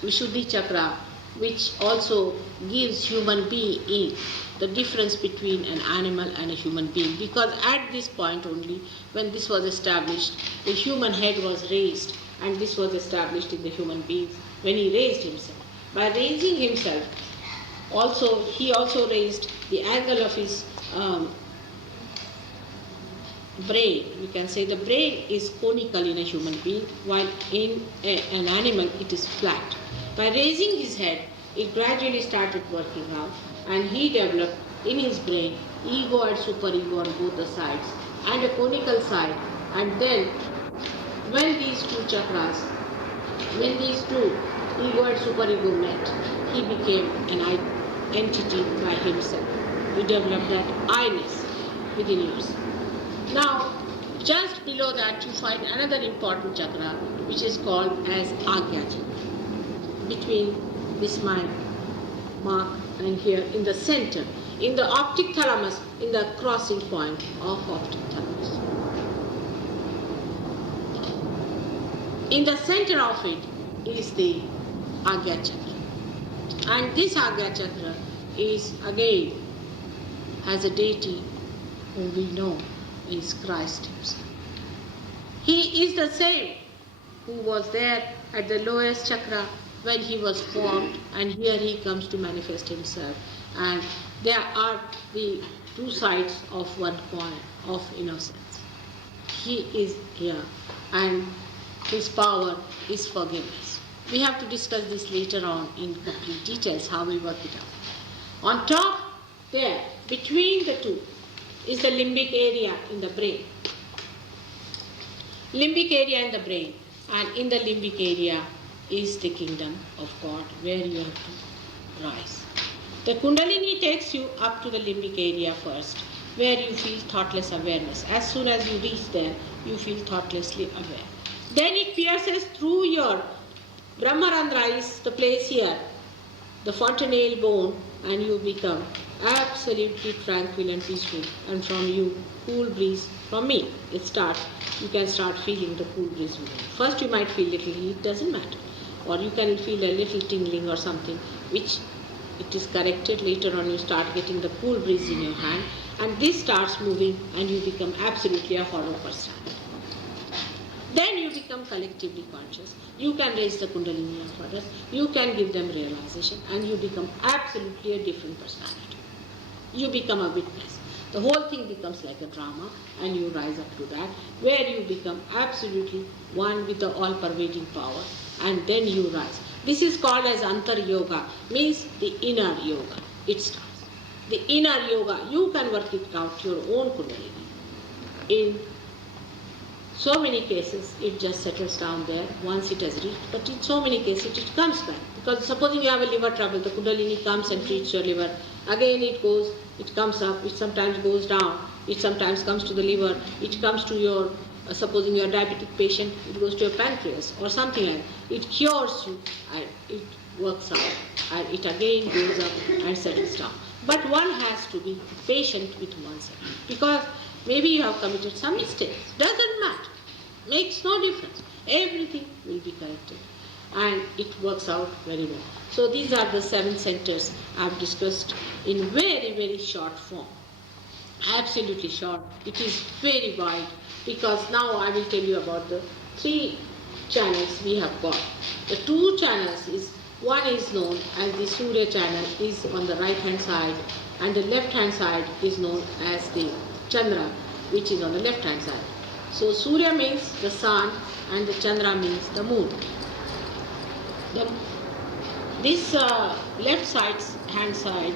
Vishuddhi Chakra which also gives human being the difference between an animal and a human being, because at this point only, when this was established, the human head was raised, and this was established in the human beings when he raised himself. By raising himself, he also raised the angle of his brain. We can say the brain is conical in a human being, while in an animal it is flat. By raising his head, it gradually started working out, and he developed in his brain ego and superego on both the sides, and a conical side. And then, when these two chakras, when these two, ego and superego, met, he became an entity by himself. He developed that I-ness within yourself. Now, just below that, you find another important chakra, which is called as Agya Chakra. Between this mark and here in the center, in the optic thalamus, in the crossing point of optic thalamus. In the center of it is the Agya Chakra. And this Agya Chakra is again has a deity whom we know is Christ himself. He is the same who was there at the lowest chakra when he was formed, and here he comes to manifest himself. And there are the two sides of one coin of innocence. He is here, and his power is forgiveness. We have to discuss this later on in complete details, how we work it out. On top there, between the two, is the limbic area in the brain. Limbic area in the brain, and in the limbic area is the kingdom of God, where you have to rise. The Kundalini takes you up to the limbic area first, where you feel thoughtless awareness. As soon as you reach there, you feel thoughtlessly aware. Then it pierces through your Brahmarandra, is the place here, the fontanelle bone, and you become absolutely tranquil and peaceful. And from you, cool breeze, from me, it starts. You can start feeling the cool breeze moving. First you might feel little heat, doesn't matter. Or you can feel a little tingling or something, which it is corrected. Later on you start getting the cool breeze in your hand, and this starts moving, and you become absolutely a hollow personality. Then you become collectively conscious. You can raise the Kundalini of others, you can give them realization, and you become absolutely a different personality. You become a witness. The whole thing becomes like a drama, and you rise up to that, where you become absolutely one with the all-pervading power, and then you rise. This is called as Antar Yoga, means the inner yoga. It starts. The inner yoga, you can work it out your own Kundalini. In so many cases, it just settles down there once it has reached, but in so many cases, it comes back. Because supposing you have a liver trouble, the Kundalini comes and treats your liver. Again it goes, it comes up, it sometimes goes down, it sometimes comes to the liver, it comes to your, supposing you are a diabetic patient, it goes to your pancreas or something like that. It cures you and it works out, and it again goes up and settles down. But one has to be patient with oneself, because maybe you have committed some mistakes. Doesn't matter. Makes no difference. Everything will be corrected, and it works out very well. So these are the 7 centers I have discussed in very, very short form. Absolutely short. It is very wide, because now I will tell you about the 3 channels we have got. The 2 channels is, one is known as the Surya channel, is on the right hand side, and the left hand side is known as the Chandra, which is on the left hand side. So Surya means the sun, and the Chandra means the moon. This left hand side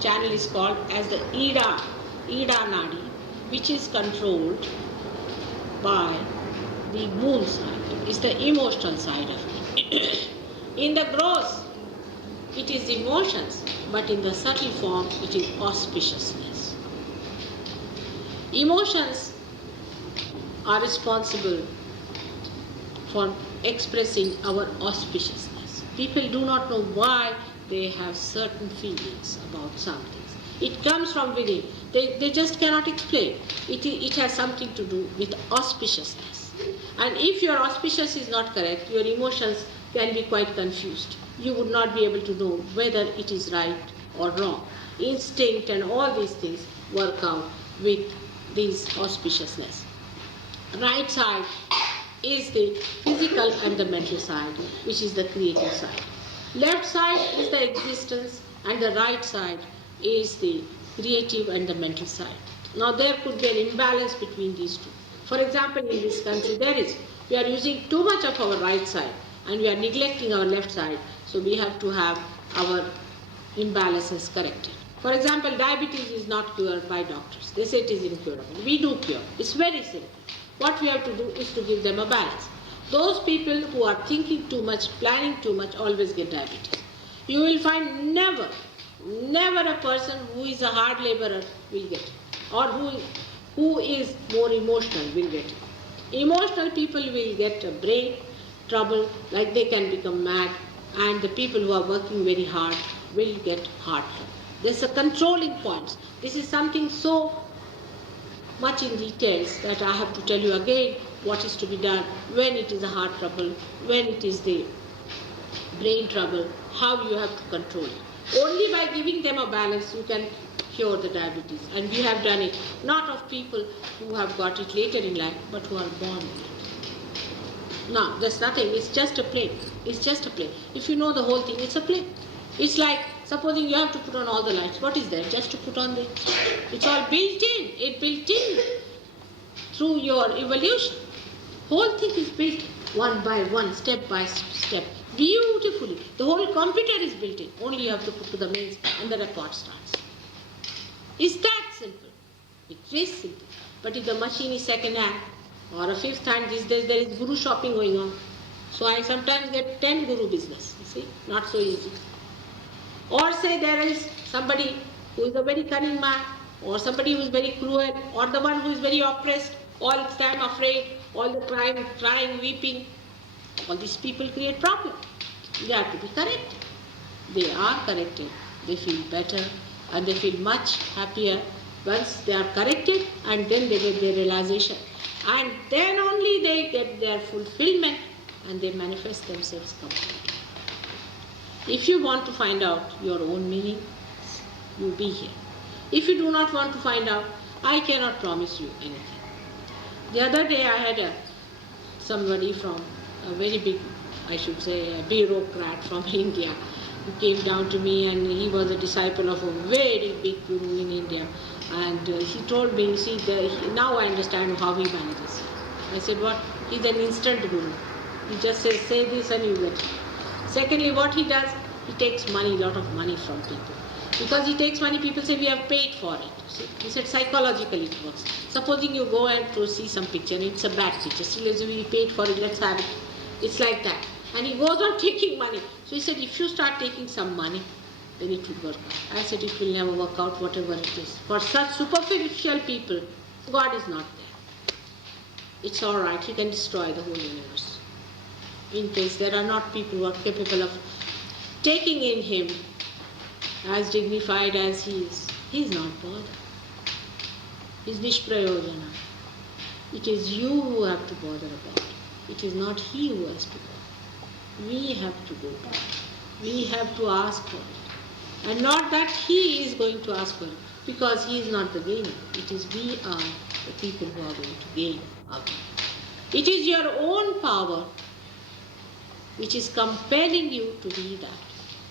channel is called as the Ida Nadi, which is controlled by the moon side, is the emotional side of it. In the gross, it is emotions, but in the subtle form, it is auspiciousness. Emotions are responsible for expressing our auspiciousness. People do not know why they have certain feelings about some things. It comes from within. They just cannot explain. It has something to do with auspiciousness. And if your auspicious is not correct, your emotions can be quite confused. You would not be able to know whether it is right or wrong. Instinct and all these things work out with this auspiciousness. Right side is the physical and the mental side, which is the creative side. Left side is the existence and the right side is the creative and the mental side. Now there could be an imbalance between these two. For example, in this country we are using too much of our right side and we are neglecting our left side, so we have to have our imbalances corrected. For example, diabetes is not cured by doctors. They say it is incurable. We do cure. It's very simple. What we have to do is to give them a balance. Those people who are thinking too much, planning too much, always get diabetes. You will find never a person who is a hard laborer will get it, or who is more emotional will get it. Emotional people will get a brain trouble, like they can become mad, and the people who are working very hard will get heart trouble. There's a controlling points. This is something so much in details that I have to tell you again what is to be done when it is a heart trouble, when it is the brain trouble, how you have to control it. Only by giving them a balance you can cure the diabetes. And we have done it, not of people who have got it later in life, but who are born with it. Now, there's nothing, it's just a play. It's just a play. If you know the whole thing, it's a play. It's like, supposing you have to put on all the lights. What is there? Just to put on the... It's all built in. It's built in through your evolution. Whole thing is built one by one, step by step. Beautifully. The whole computer is built in. Only you have to put to the mains and the report starts. It's that simple. It is simple. But if the machine is second hand or a fifth hand, these days there is guru shopping going on. So I sometimes get 10 guru business. You see, not so easy. Or say there is somebody who is a very cunning man, or somebody who is very cruel, or the one who is very oppressed, all the time afraid, all the time crying, weeping. All these people create problems. They have to be corrected. They are corrected. They feel better and they feel much happier once they are corrected, and then they get their realization. And then only they get their fulfillment and they manifest themselves completely. If you want to find out your own meaning, you be here. If you do not want to find out, I cannot promise you anything. The other day I had somebody from a very big, I should say, a bureaucrat from India who came down to me, and he was a disciple of a very big guru in India. And he told me, see, now I understand how he manages. I said, what? He's an instant guru. He just says, say this and you get it. Secondly, what he does, he takes money, a lot of money from people. Because he takes money, people say, we have paid for it. See, he said, psychologically it works. Supposing you go and to see some picture, and it's a bad picture. Still, as we paid for it, let's have it. It's like that. And he goes on taking money. So he said, if you start taking some money, then it will work out. I said, it will never work out, whatever it is. For such superficial people, God is not there. It's all right. He can destroy the whole universe. In case there are not people who are capable of taking in him as dignified as he is not bothered. He's nishprayojana. It is you who have to bother about it. It is not he who has to bother. We have to go back. We have to ask for it. And not that he is going to ask for it, because he is not the gainer. It is we are the people who are going to gain out. It is your own power which is compelling you to be that.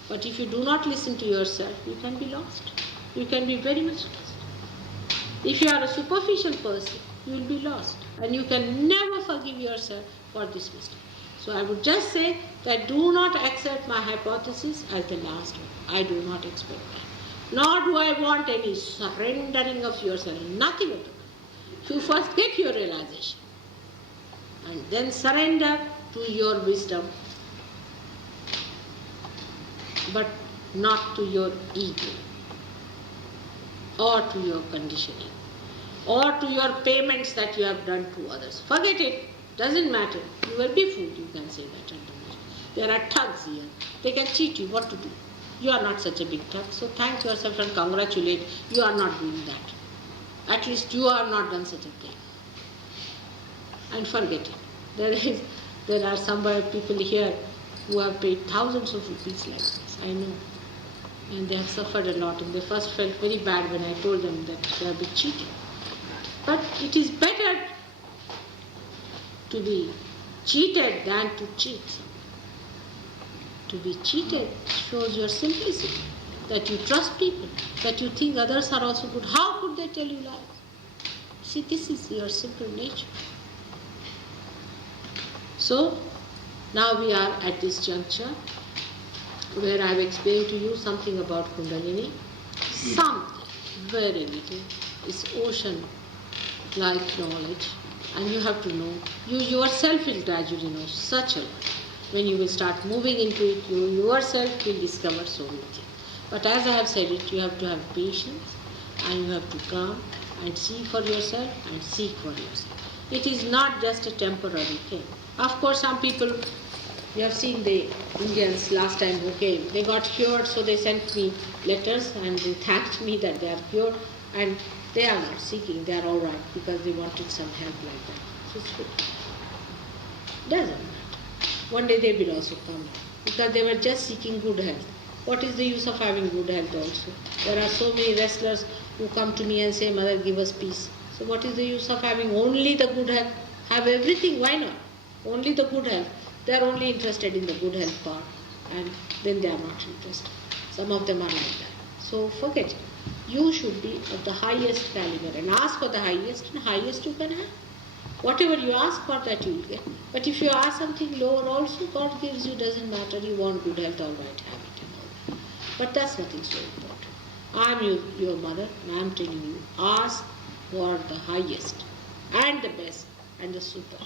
But if you do not listen to yourself, you can be lost. You can be very much lost. If you are a superficial person, you will be lost. And you can never forgive yourself for this mistake. So I would just say that do not accept my hypothesis as the last one. I do not expect that. Nor do I want any surrendering of yourself. Nothing at all. You first get your realization and then surrender to your wisdom, but not to your ego or to your conditioning or to your payments that you have done to others. Forget it. Doesn't matter. You will be fooled, you can say that. There are thugs here. They can cheat you. What to do? You are not such a big thug. So thank yourself and congratulate. You are not doing that. At least you have not done such a thing. And forget it. There are some people here who have paid thousands of rupees like this. I know. And they have suffered a lot. And they first felt very bad when I told them that they have been cheated. But it is better to be cheated than to cheat. To be cheated shows your simplicity, that you trust people, that you think others are also good. How could they tell you lies? See, this is your simple nature. So, now we are at this juncture where I have explained to you something about Kundalini. Something, very little, is ocean-like knowledge, and you have to know. You yourself will gradually know such a lot. When you will start moving into it, you yourself will discover so many things. But as I have said it, you have to have patience and you have to come and see for yourself and seek for yourself. It is not just a temporary thing. Of course, some people, you have seen the Indians last time who came, they got cured, so they sent me letters and they thanked me that they are cured, and they are not seeking, they are all right because they wanted some help like that. So it's good. Doesn't matter. One day they will also come because they were just seeking good health. What is the use of having good health also? There are so many wrestlers who come to me and say, Mother, give us peace. So what is the use of having only the good health? Have everything, why not? Only the good health. They are only interested in the good health part, and then they are not interested. Some of them are like that. So forget it. You should be of the highest caliber and ask for the highest, and highest you can have. Whatever you ask for, that you will get. But if you ask something lower also, God gives you, doesn't matter. You want good health, all right, have it and all that. But that's nothing so important. I am your mother, and I am telling you, ask for the highest and the best and the super,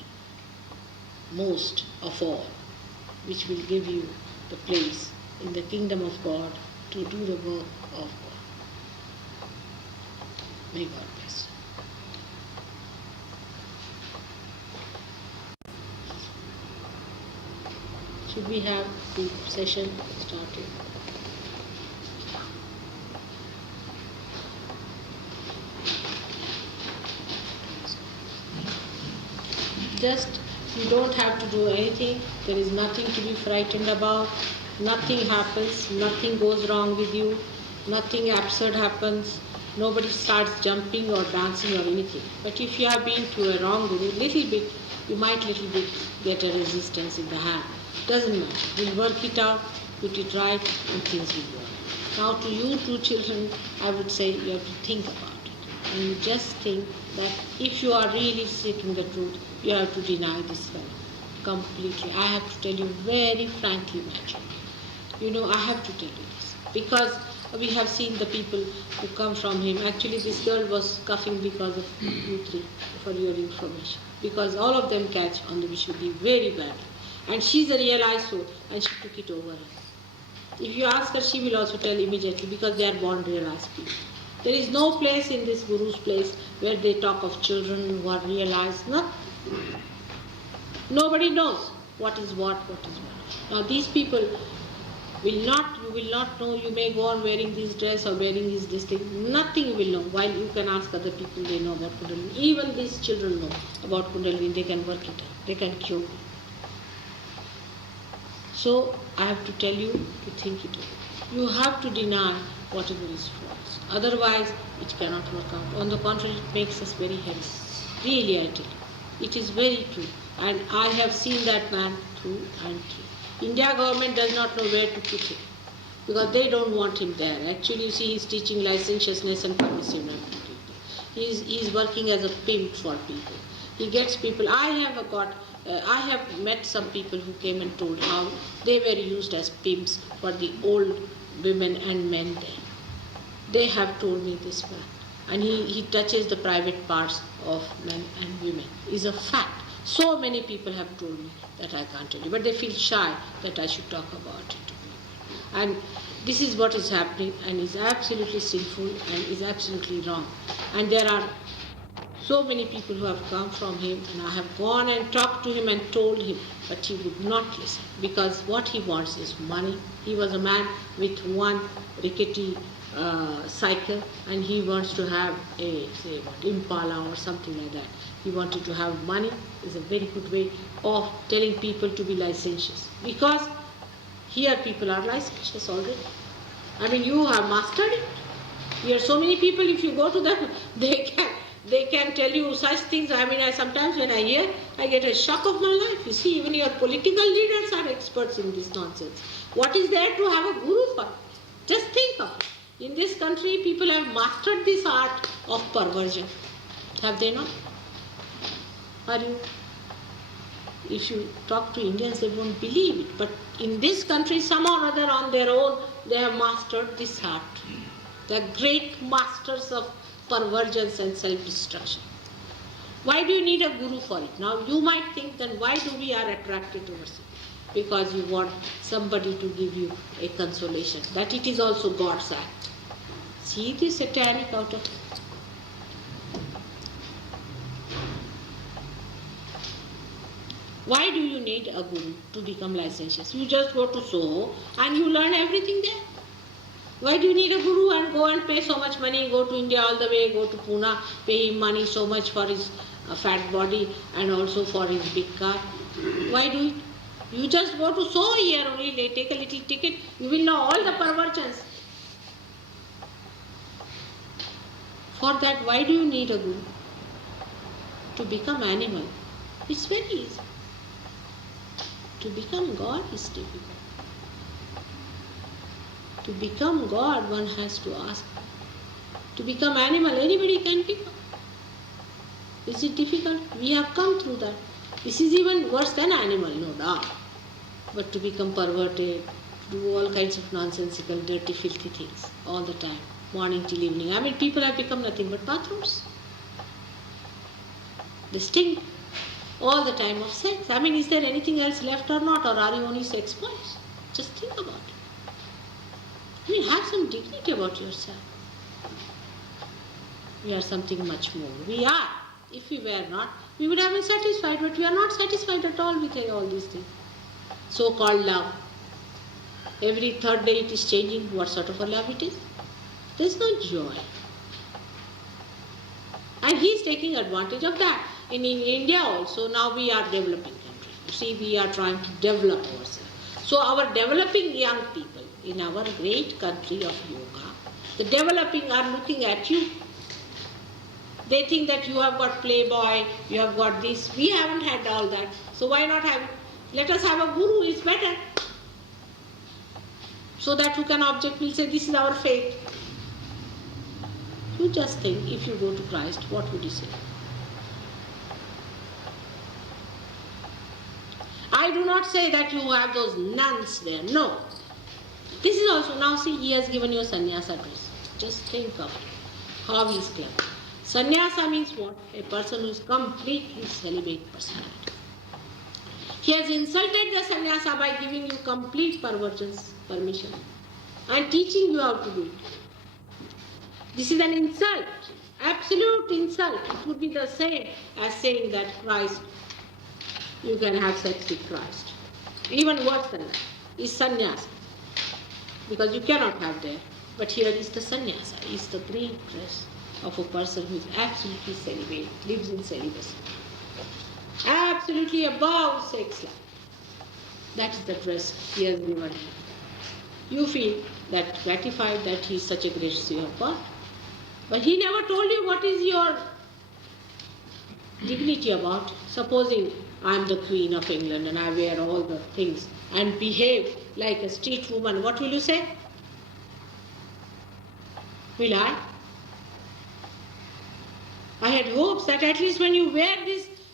most of all, which will give you the place in the kingdom of God to do the work of God. May God bless you. Should we have the session started? Just, you don't have to do anything. There is nothing to be frightened about. Nothing happens. Nothing goes wrong with you. Nothing absurd happens. Nobody starts jumping or dancing or anything. But if you have been to a wrong guru, little bit, you might little bit get a resistance in the hand. Doesn't matter. We'll work it out, put it right, and things will work. Now to you two children, I would say you have to think about it. And you just think that if you are really seeking the truth, you have to deny this fellow completely. I have to tell you very frankly, naturally. I have to tell you this. Because we have seen the people who come from him. Actually, this girl was coughing because of you three, for your information. Because all of them catch on the Vishuddhi very badly. And she's a realized soul, and she took it over. If you ask her, she will also tell immediately, because they are born realized people. There is no place in this Guru's place where they talk of children who are realized. Nothing. Nobody knows what is what. Now these people you will not know. You may go on wearing this dress or wearing this thing. Nothing you will know. While you can ask other people, they know about Kundalini. Even these children know about Kundalini. They can work it out. They can cure it. So I have to tell you to think it over. You have to deny whatever is false. Otherwise, it cannot work out. On the contrary, it makes us very heavy. Really, I tell you. It is very true. And I have seen that man through and through. India government does not know where to put him, because they don't want him there. Actually, you see, he's teaching licentiousness and permissiveness. He's working as a pimp for people. He gets people. I have met some people who came and told how they were used as pimps for the old women and men there. They have told me this man. and he touches the private parts of men and women. Is a fact. So many people have told me that I can't tell you, but they feel shy that I should talk about it to people. And this is what is happening, and is absolutely sinful and is absolutely wrong. And there are so many people who have come from him, and I have gone and talked to him and told him, but he would not listen, because what he wants is money. He was a man with one rickety cycle, and he wants to have a, say, what, Impala or something like that. He wanted to have money. Is a very good way of telling people to be licentious, because here people are licentious already. I mean, you have mastered it. Here so many people, if you go to them, they can tell you such things. I mean, sometimes when I hear, I get a shock of my life. You see, even your political leaders are experts in this nonsense. What is there to have a guru for? Just think of it. In this country, people have mastered this art of perversion. Have they not? Are you? If you talk to Indians, they won't believe it. But in this country, somehow or other, on their own, they have mastered this art. They are great masters of perversions and self-destruction. Why do you need a guru for it? Now, you might think, then why do we are attracted towards it? Because you want somebody to give you a consolation, that it is also God's act. See the satanic out of it. Why do you need a guru to become licentious? You just go to Soho and you learn everything there. Why do you need a guru and go and pay so much money, go to India all the way, go to Pune, pay him money so much for his fat body and also for his big car? Why do it? You just go to Soho here only, they take a little ticket, you will know all the perversions. For that, why do you need a guru? To become animal. It's very easy. To become God is difficult. To become God, one has to ask. To become animal, anybody can become. Is it difficult? We have come through that. This is even worse than animal, no doubt. But to become perverted, do all kinds of nonsensical, dirty, filthy things all the time, morning till evening. I mean, people have become nothing but bathrooms. They stink all the time of sex. I mean, is there anything else left or not? Or are you only sex boys? Just think about it. I mean, have some dignity about yourself. We are something much more. We are. If we were not, we would have been satisfied, but we are not satisfied at all with all these things. So-called love. Every third day it is changing what sort of a love it is. There is no joy. And he is taking advantage of that. In India also, now we are developing country. You see, we are trying to develop ourselves. So our developing young people in our great country of yoga, the developing are looking at you. They think that you have got Playboy, you have got this. We haven't had all that. So why not have it? Let us have a guru, it's better. So that who can object will say, this is our faith. You just think, if you go to Christ, what would he say? I do not say that you have those nuns there. No. This is also, now see, he has given you a sannyasa dress. Just think of it. How he is clever. Sannyasa means what? A person who is completely celibate personality. He has insulted the sannyasa by giving you complete permission and teaching you how to do it. This is an insult, absolute insult. It would be the same as saying that Christ, you can have sex with Christ. Even worse than that is sannyasa, because you cannot have there. But here is the sannyasa, is the great dress of a person who is absolutely celibate, lives in celibacy. Absolutely above sex life. That is the dress he has given. You feel that gratified that he is such a great savior of God. But he never told you what is your dignity about. Supposing I am the Queen of England and I wear all the things and behave like a street woman, what will you say? Will I? I had hopes that at least when you wear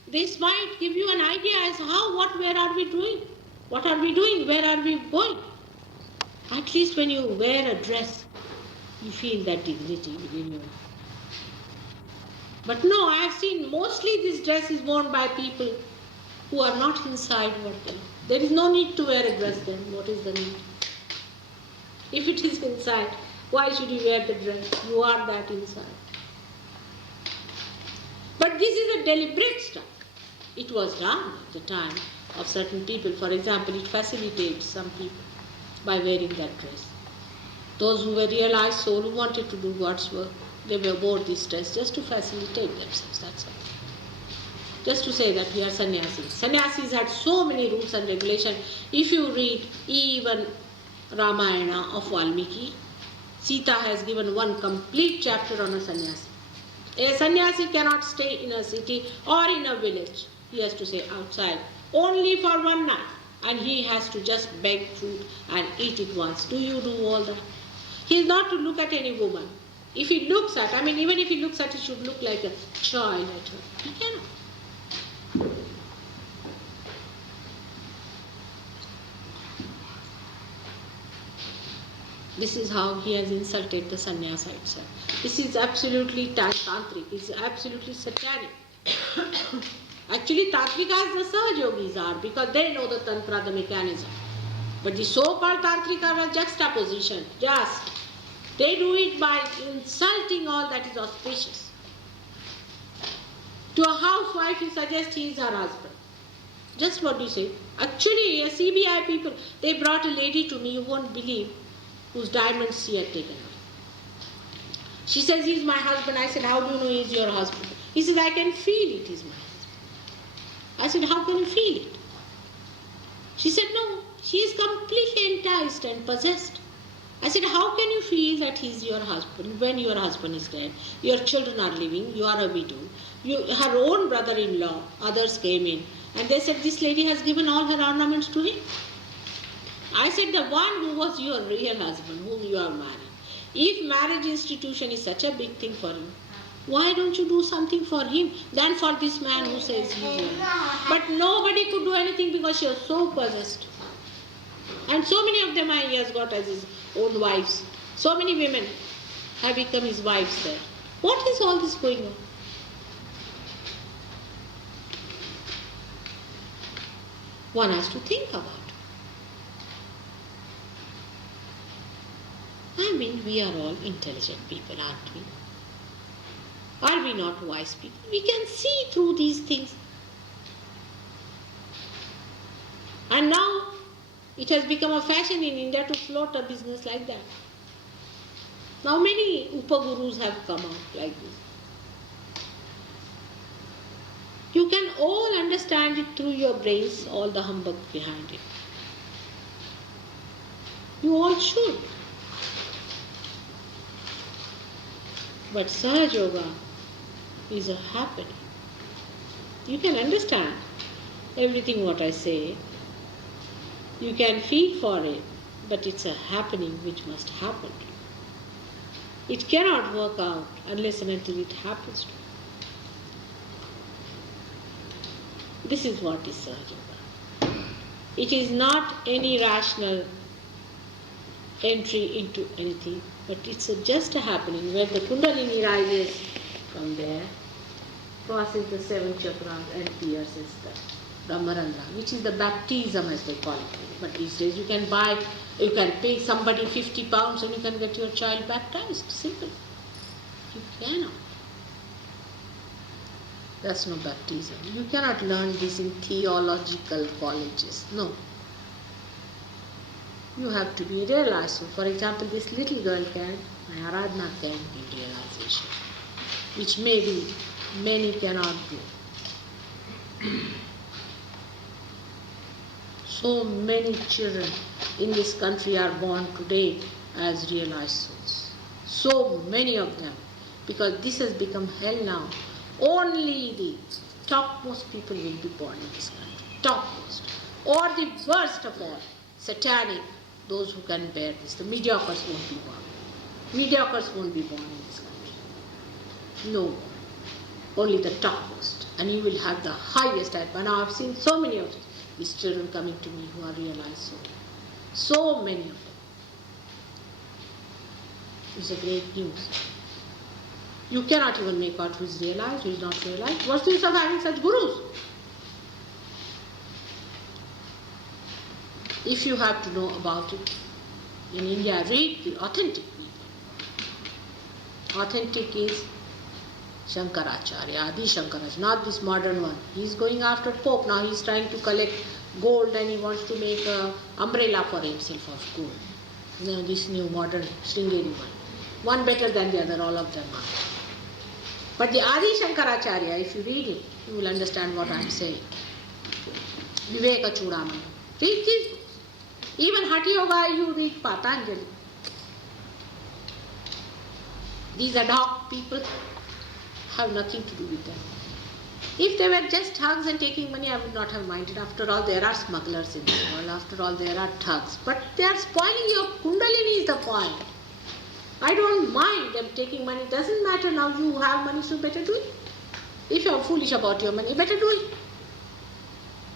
this might give you an idea as where are we doing? What are we doing? Where are we going? At least when you wear a dress, you feel that dignity within you. But no, I have seen mostly this dress is worn by people who are not inside what they are. There is no need to wear a dress then. What is the need? If it is inside, why should you wear the dress? You are that inside. But this is a deliberate stuff. It was done at the time of certain people. For example, it facilitates some people by wearing that dress. Those who were realized soul, who wanted to do God's work, they wore this dress just to facilitate themselves, that's all. Just to say that we are sannyasis. Sannyasis had so many rules and regulations. If you read even Ramayana of Valmiki, Sita has given one complete chapter on a sannyasi. A sannyasi cannot stay in a city or in a village. He has to stay outside only for one night. And he has to just beg food and eat it once. Do you do all that? He is not to look at any woman. If he looks at, even if he looks at, he should look like a child at her. He cannot. This is how he has insulted the sannyasa itself. This is absolutely tantric. It's absolutely satanic. Actually, tantrikas the Sahajogis are, because they know the tantra, the mechanism. But the so-called tantrika are juxtaposition. Just they do it by insulting all that is auspicious. To a housewife, you suggest he is her husband. Just what you say. Actually, a CBI people, they brought a lady to me, you won't believe, whose diamonds she had taken away. She says, he is my husband. I said, how do you know he is your husband? He says, I can feel it is my husband. I said, how can you feel it? She said, no, she is completely enticed and possessed. I said, how can you feel that he is your husband when your husband is dead? Your children are living, you are a widow. Her own brother-in-law, others came in, and they said, this lady has given all her ornaments to him. I said, the one who was your real husband, whom you are married. If marriage institution is such a big thing for you, why don't you do something for him than for this man who says he is yours? But nobody could do anything because she was so possessed. And so many of them he has got as his own wives. So many women have become his wives there. What is all this going on? One has to think about it. We are all intelligent people, aren't we? Are we not wise people? We can see through these things. And now it has become a fashion in India to float a business like that. Now many Upagurus have come out like this. You can all understand it through your brains, all the humbug behind it. You all should. But Sahaja is a happening. You can understand everything what I say. You can feel for it, but it's a happening which must happen. It cannot work out unless and until it happens to you. This is what is Sahaja. It is not any rational entry into anything, but it's just a happening where the Kundalini rises from there, crosses the 7 chakras and pierces the Brahmarandra, which is the baptism as they call it. But these days you can pay somebody 50 pounds and you can get your child baptized. Simple. You cannot. That's no baptism. You cannot learn this in theological colleges. No. You have to be realized. So, for example, this little girl can, my Aradhana can give realization, which maybe many cannot do. So many children in this country are born today as realized souls. So many of them. Because this has become hell now. Only the topmost people will be born in this country. Topmost. Or the worst of all, satanic, those who can bear this. The mediocres won't be born. Mediocres won't be born in this country. No one. Only the topmost. And you will have the highest type. And I have seen so many of these children coming to me who are realized souls. So many of them. It's a great news. You cannot even make out who is realized, who is not realized. What's the use of having such gurus? If you have to know about it, in India, read the authentic people. Authentic is Shankaracharya, Adi Shankaracharya, not this modern one. He is going after Pope now. He is trying to collect gold and he wants to make an umbrella for himself of gold. Now this new modern Sringeri one. One better than the other, all of them are. But the Adi Shankaracharya, if you read it, you will understand what I am saying. Viveka Chudamani. Read these books. Even Hatha Yoga, you read Patanjali. These ad hoc people have nothing to do with them. If they were just thugs and taking money, I would not have minded. After all, there are smugglers in this world. After all, there are thugs. But they are spoiling your kundalini is the point. I don't mind them taking money. It doesn't matter now. You have money, so better do it. If you are foolish about your money, better do it.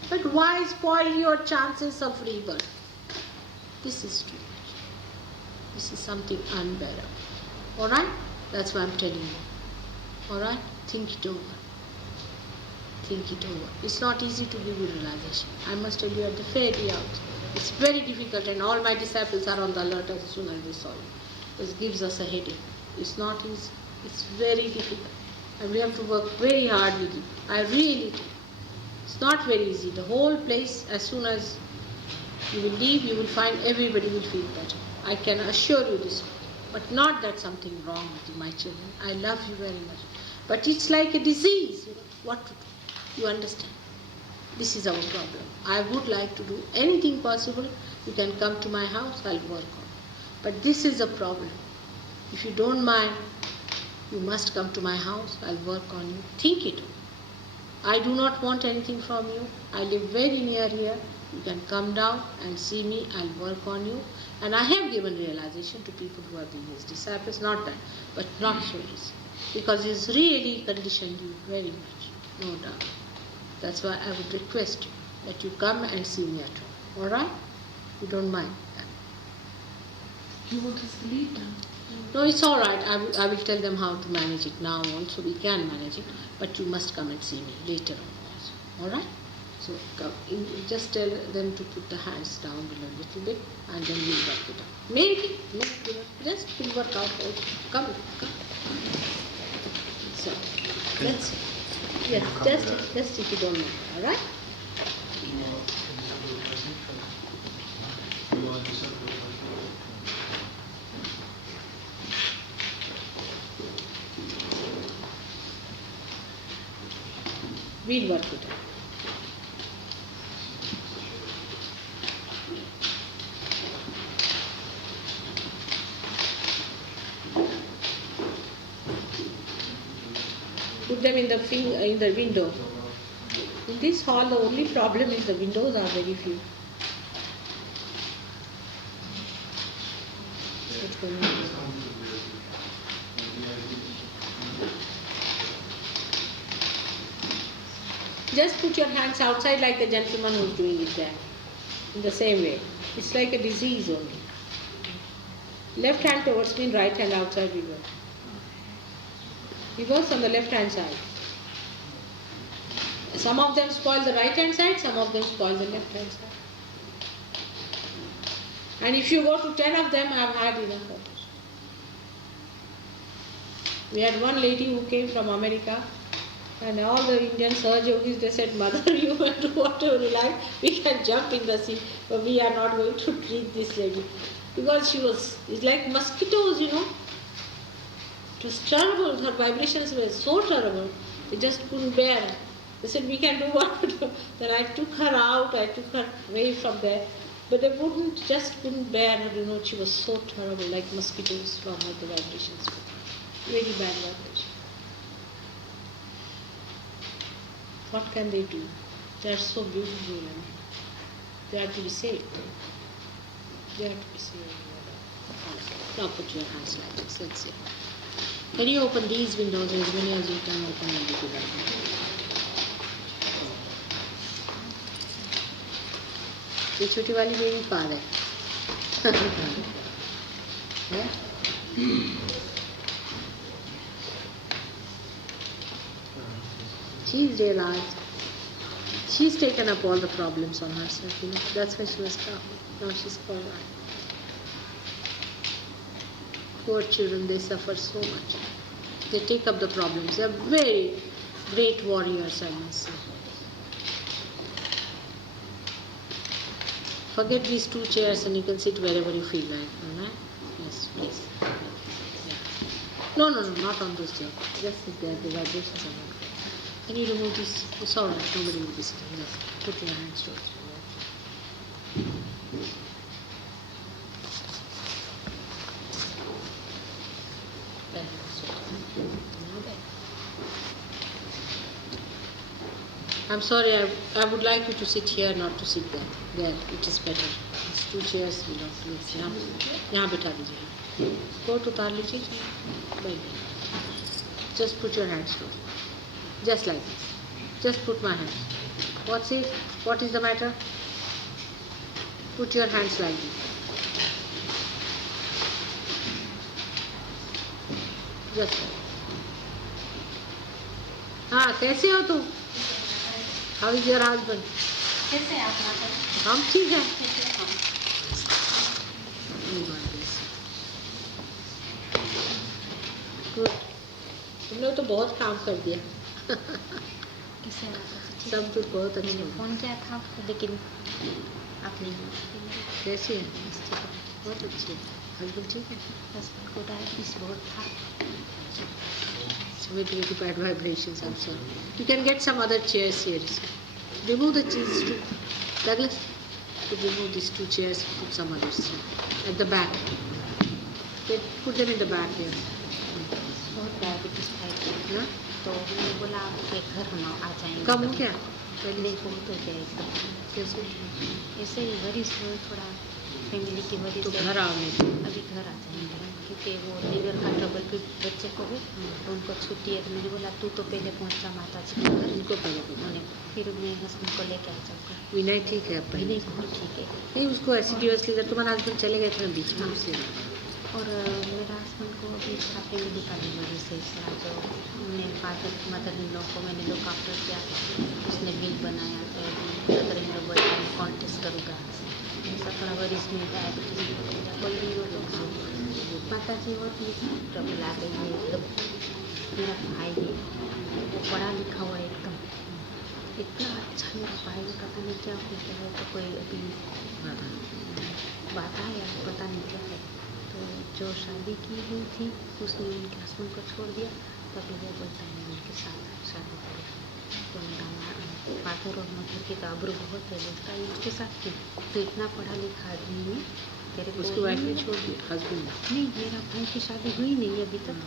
But why spoil your chances of rebirth? This is too much. This is something unbearable. Alright? That's why I'm telling you. Alright? Think it over. Think it over. It's not easy to give you realization. I must tell you at the very outset. It's very difficult and all my disciples are on the alert as soon as they saw it. This gives us a headache. It's not easy. It's very difficult. And we have to work very hard with it. I really do. It's not very easy. The whole place, as soon as you will leave, you will find everybody will feel better. I can assure you this. But not that something wrong with you, my children. I love you very much. But it's like a disease. What to do? You understand? This is our problem. I would like to do anything possible. You can come to my house, I'll work on it. But this is a problem. If you don't mind, you must come to my house, I'll work on you. Think it over. I do not want anything from you. I live very near here. You can come down and see me, I'll work on you. And I have given realization to people who have been his disciples, not that, but not so easy. Because he's really conditioned you very much, no doubt. That's why I would request you that you come and see me at home. Alright? You don't mind that. You want us to leave now? No, it's alright. I will tell them how to manage it now also. We can manage it. But you must come and see me later on also. Alright? So come, just tell them to put the hands down below a little bit and then we'll work it out. Maybe, just we'll work out also. Come. So, let's see. Yes, just if you don't mind. Alright? We'll work it out. Put them in the window. In this hall, the only problem is the windows are very few. Just put your hands outside like the gentleman who is doing it there. In the same way. It's like a disease only. Left hand towards me, right hand outside we go. He works on the left hand side. Some of them spoil the right hand side, some of them spoil the left hand side. And if you go to 10 of them, I have had enough of it. We had one lady who came from America, and all the Indian Sahajayogis, they said, Mother, you can do whatever you like, we can jump in the sea, but we are not going to treat this lady. Because it's like mosquitoes, It was terrible. Her vibrations were so terrible. They just couldn't bear. They said, we can do what to do. Then I took her out. I took her away from there. But they couldn't bear her. She was so terrible, like mosquitoes from her, the vibrations. Very bad vibration. What can they do? They are so beautiful. They have to be saved. They have to be saved. Now put your hands like this. Let's see. Can you open these windows as many as you can open them if you like? ये छोटी वाली मेरी पार है She's realized. She's taken up all the problems on herself, you know. That's why she was powerful. Now she's all right. Poor children, they suffer so much. They take up the problems. They're very great warriors, I must say. Forget these two chairs and you can sit wherever you feel like. Alright? Yes, please. Yeah. No, not on those chairs. Just sit there. The vibrations are not good. Can you remove this? It's alright. Nobody will be sitting. Just put your hands towards you. I'm sorry, I would like you to sit here, not to sit there. There, it is better. These two chairs belong to us. यहाँ बैठा दीजिए. Coat उतार लीजिए. Just put your hands towards. Just like this. Just put my hands. What's it? What is the matter? Put your hands like this. Just like. हाँ, कैसे हो तुम? How is your husband? कैसे हैं आप माता? हम ठीक हैं. Good. तुमने तो बहुत काम कर दिया. कैसे हैं आप? सब कुछ बहुत अच्छा. मैंने फ़ोन किया था आपको लेकिन आप नहीं. कैसी है? बहुत अच्छी है. हस्बैंड ठीक है? हस्बैंड को डायबिटीज बहुत था. So maybe you bad vibrations. I'm sorry. You can get some other chairs here. Remove the chairs too. Douglas, you remove these two chairs. Put some others at the back. Put them in the back here. बहुत diabetes था. हाँ? तो मैंने बोला आपके घर हम आ जाएंगे. कम हो क्या? पहले बहुत हो गया एकदम. कैसे? ऐसे ही वरिश हुए थोड़ा फैमिली की वजह तो से. घर आओ नहीं. अभी घर आ जाएंगे क्योंकि वो लीवर का ट्रबल भी बच्चे को हो तो उनको छुट्टी है. तो मैंने बोला तू तो पहले पहुंचा माता जी के घर. उनको पहले उन्होंने फिर मैं हस्बैंड को लेके आ जाऊँगा. विनय ठीक है पहले पहले. बहुत ठीक है. नहीं उसको एसिडियसली इधर तुम्हारा हस्बैंड चले गए थे बीच में उससे. और मेरा हस्बैंड को भी थोड़ा फैमिली का बीमारी से थोड़ा जो हमने फादर मदर इन लोग को मैंने लुक आफ्टर किया. उसने बिल बनाया तो मदर इन लोग बोलते मैं कॉन्टेस्ट करूँगा. ऐसा थोड़ा वरिश में डायबिटीज कोई नहीं हो तो माता जी बहुत ट्रबल आ गई है एकदम. मेरा भाई है वो पढ़ा लिखा हुआ एकदम इतना अच्छा. मेरा भाई पता नहीं क्या हो गया है. तो कोई अभी बात है या पता नहीं क्या है. तो जो शादी की हुई थी उसने उनके हस्बैंड को छोड़ दिया. तभी वो बोलता है मैं उनके साथ शादी करूँ. तो मेरा फादर और मदर की आबरू बहुत है. बोलता है उसके साथ क्यों? तो इतना पढ़ा लिखा आदमी है तेरे को. उसकी वाइफ ने छोड़ दिया हस्बैंड. नहीं मेरा भाई की शादी हुई नहीं अभी तक.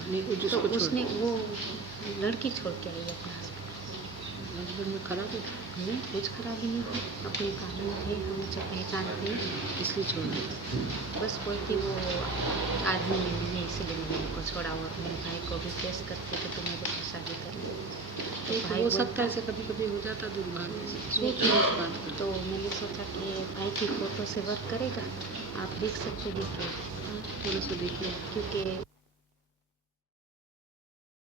तो उसने वो लड़की छोड़ के आई अपना हस्बैंड में खराबी नहीं. कुछ खराबी नहीं थी. अपने कानून थे हम मुझे पहचान थे इसलिए छोड़ दिया. बस कोई थी वो आदमी ने इसलिए मैंने उनको छोड़ा. और मेरे भाई को भी केस करते थे तो मेरे से शादी कर ली. तो भाई हो सकता है ऐसे कभी कभी हो जाता दुर्भाग्य से. सोच लो उस बात को. तो मैंने सोचा कि भाई की फ़ोटो से वर्क करेगा. आप देख सकते देखिए थोड़ा सा देखिए. क्योंकि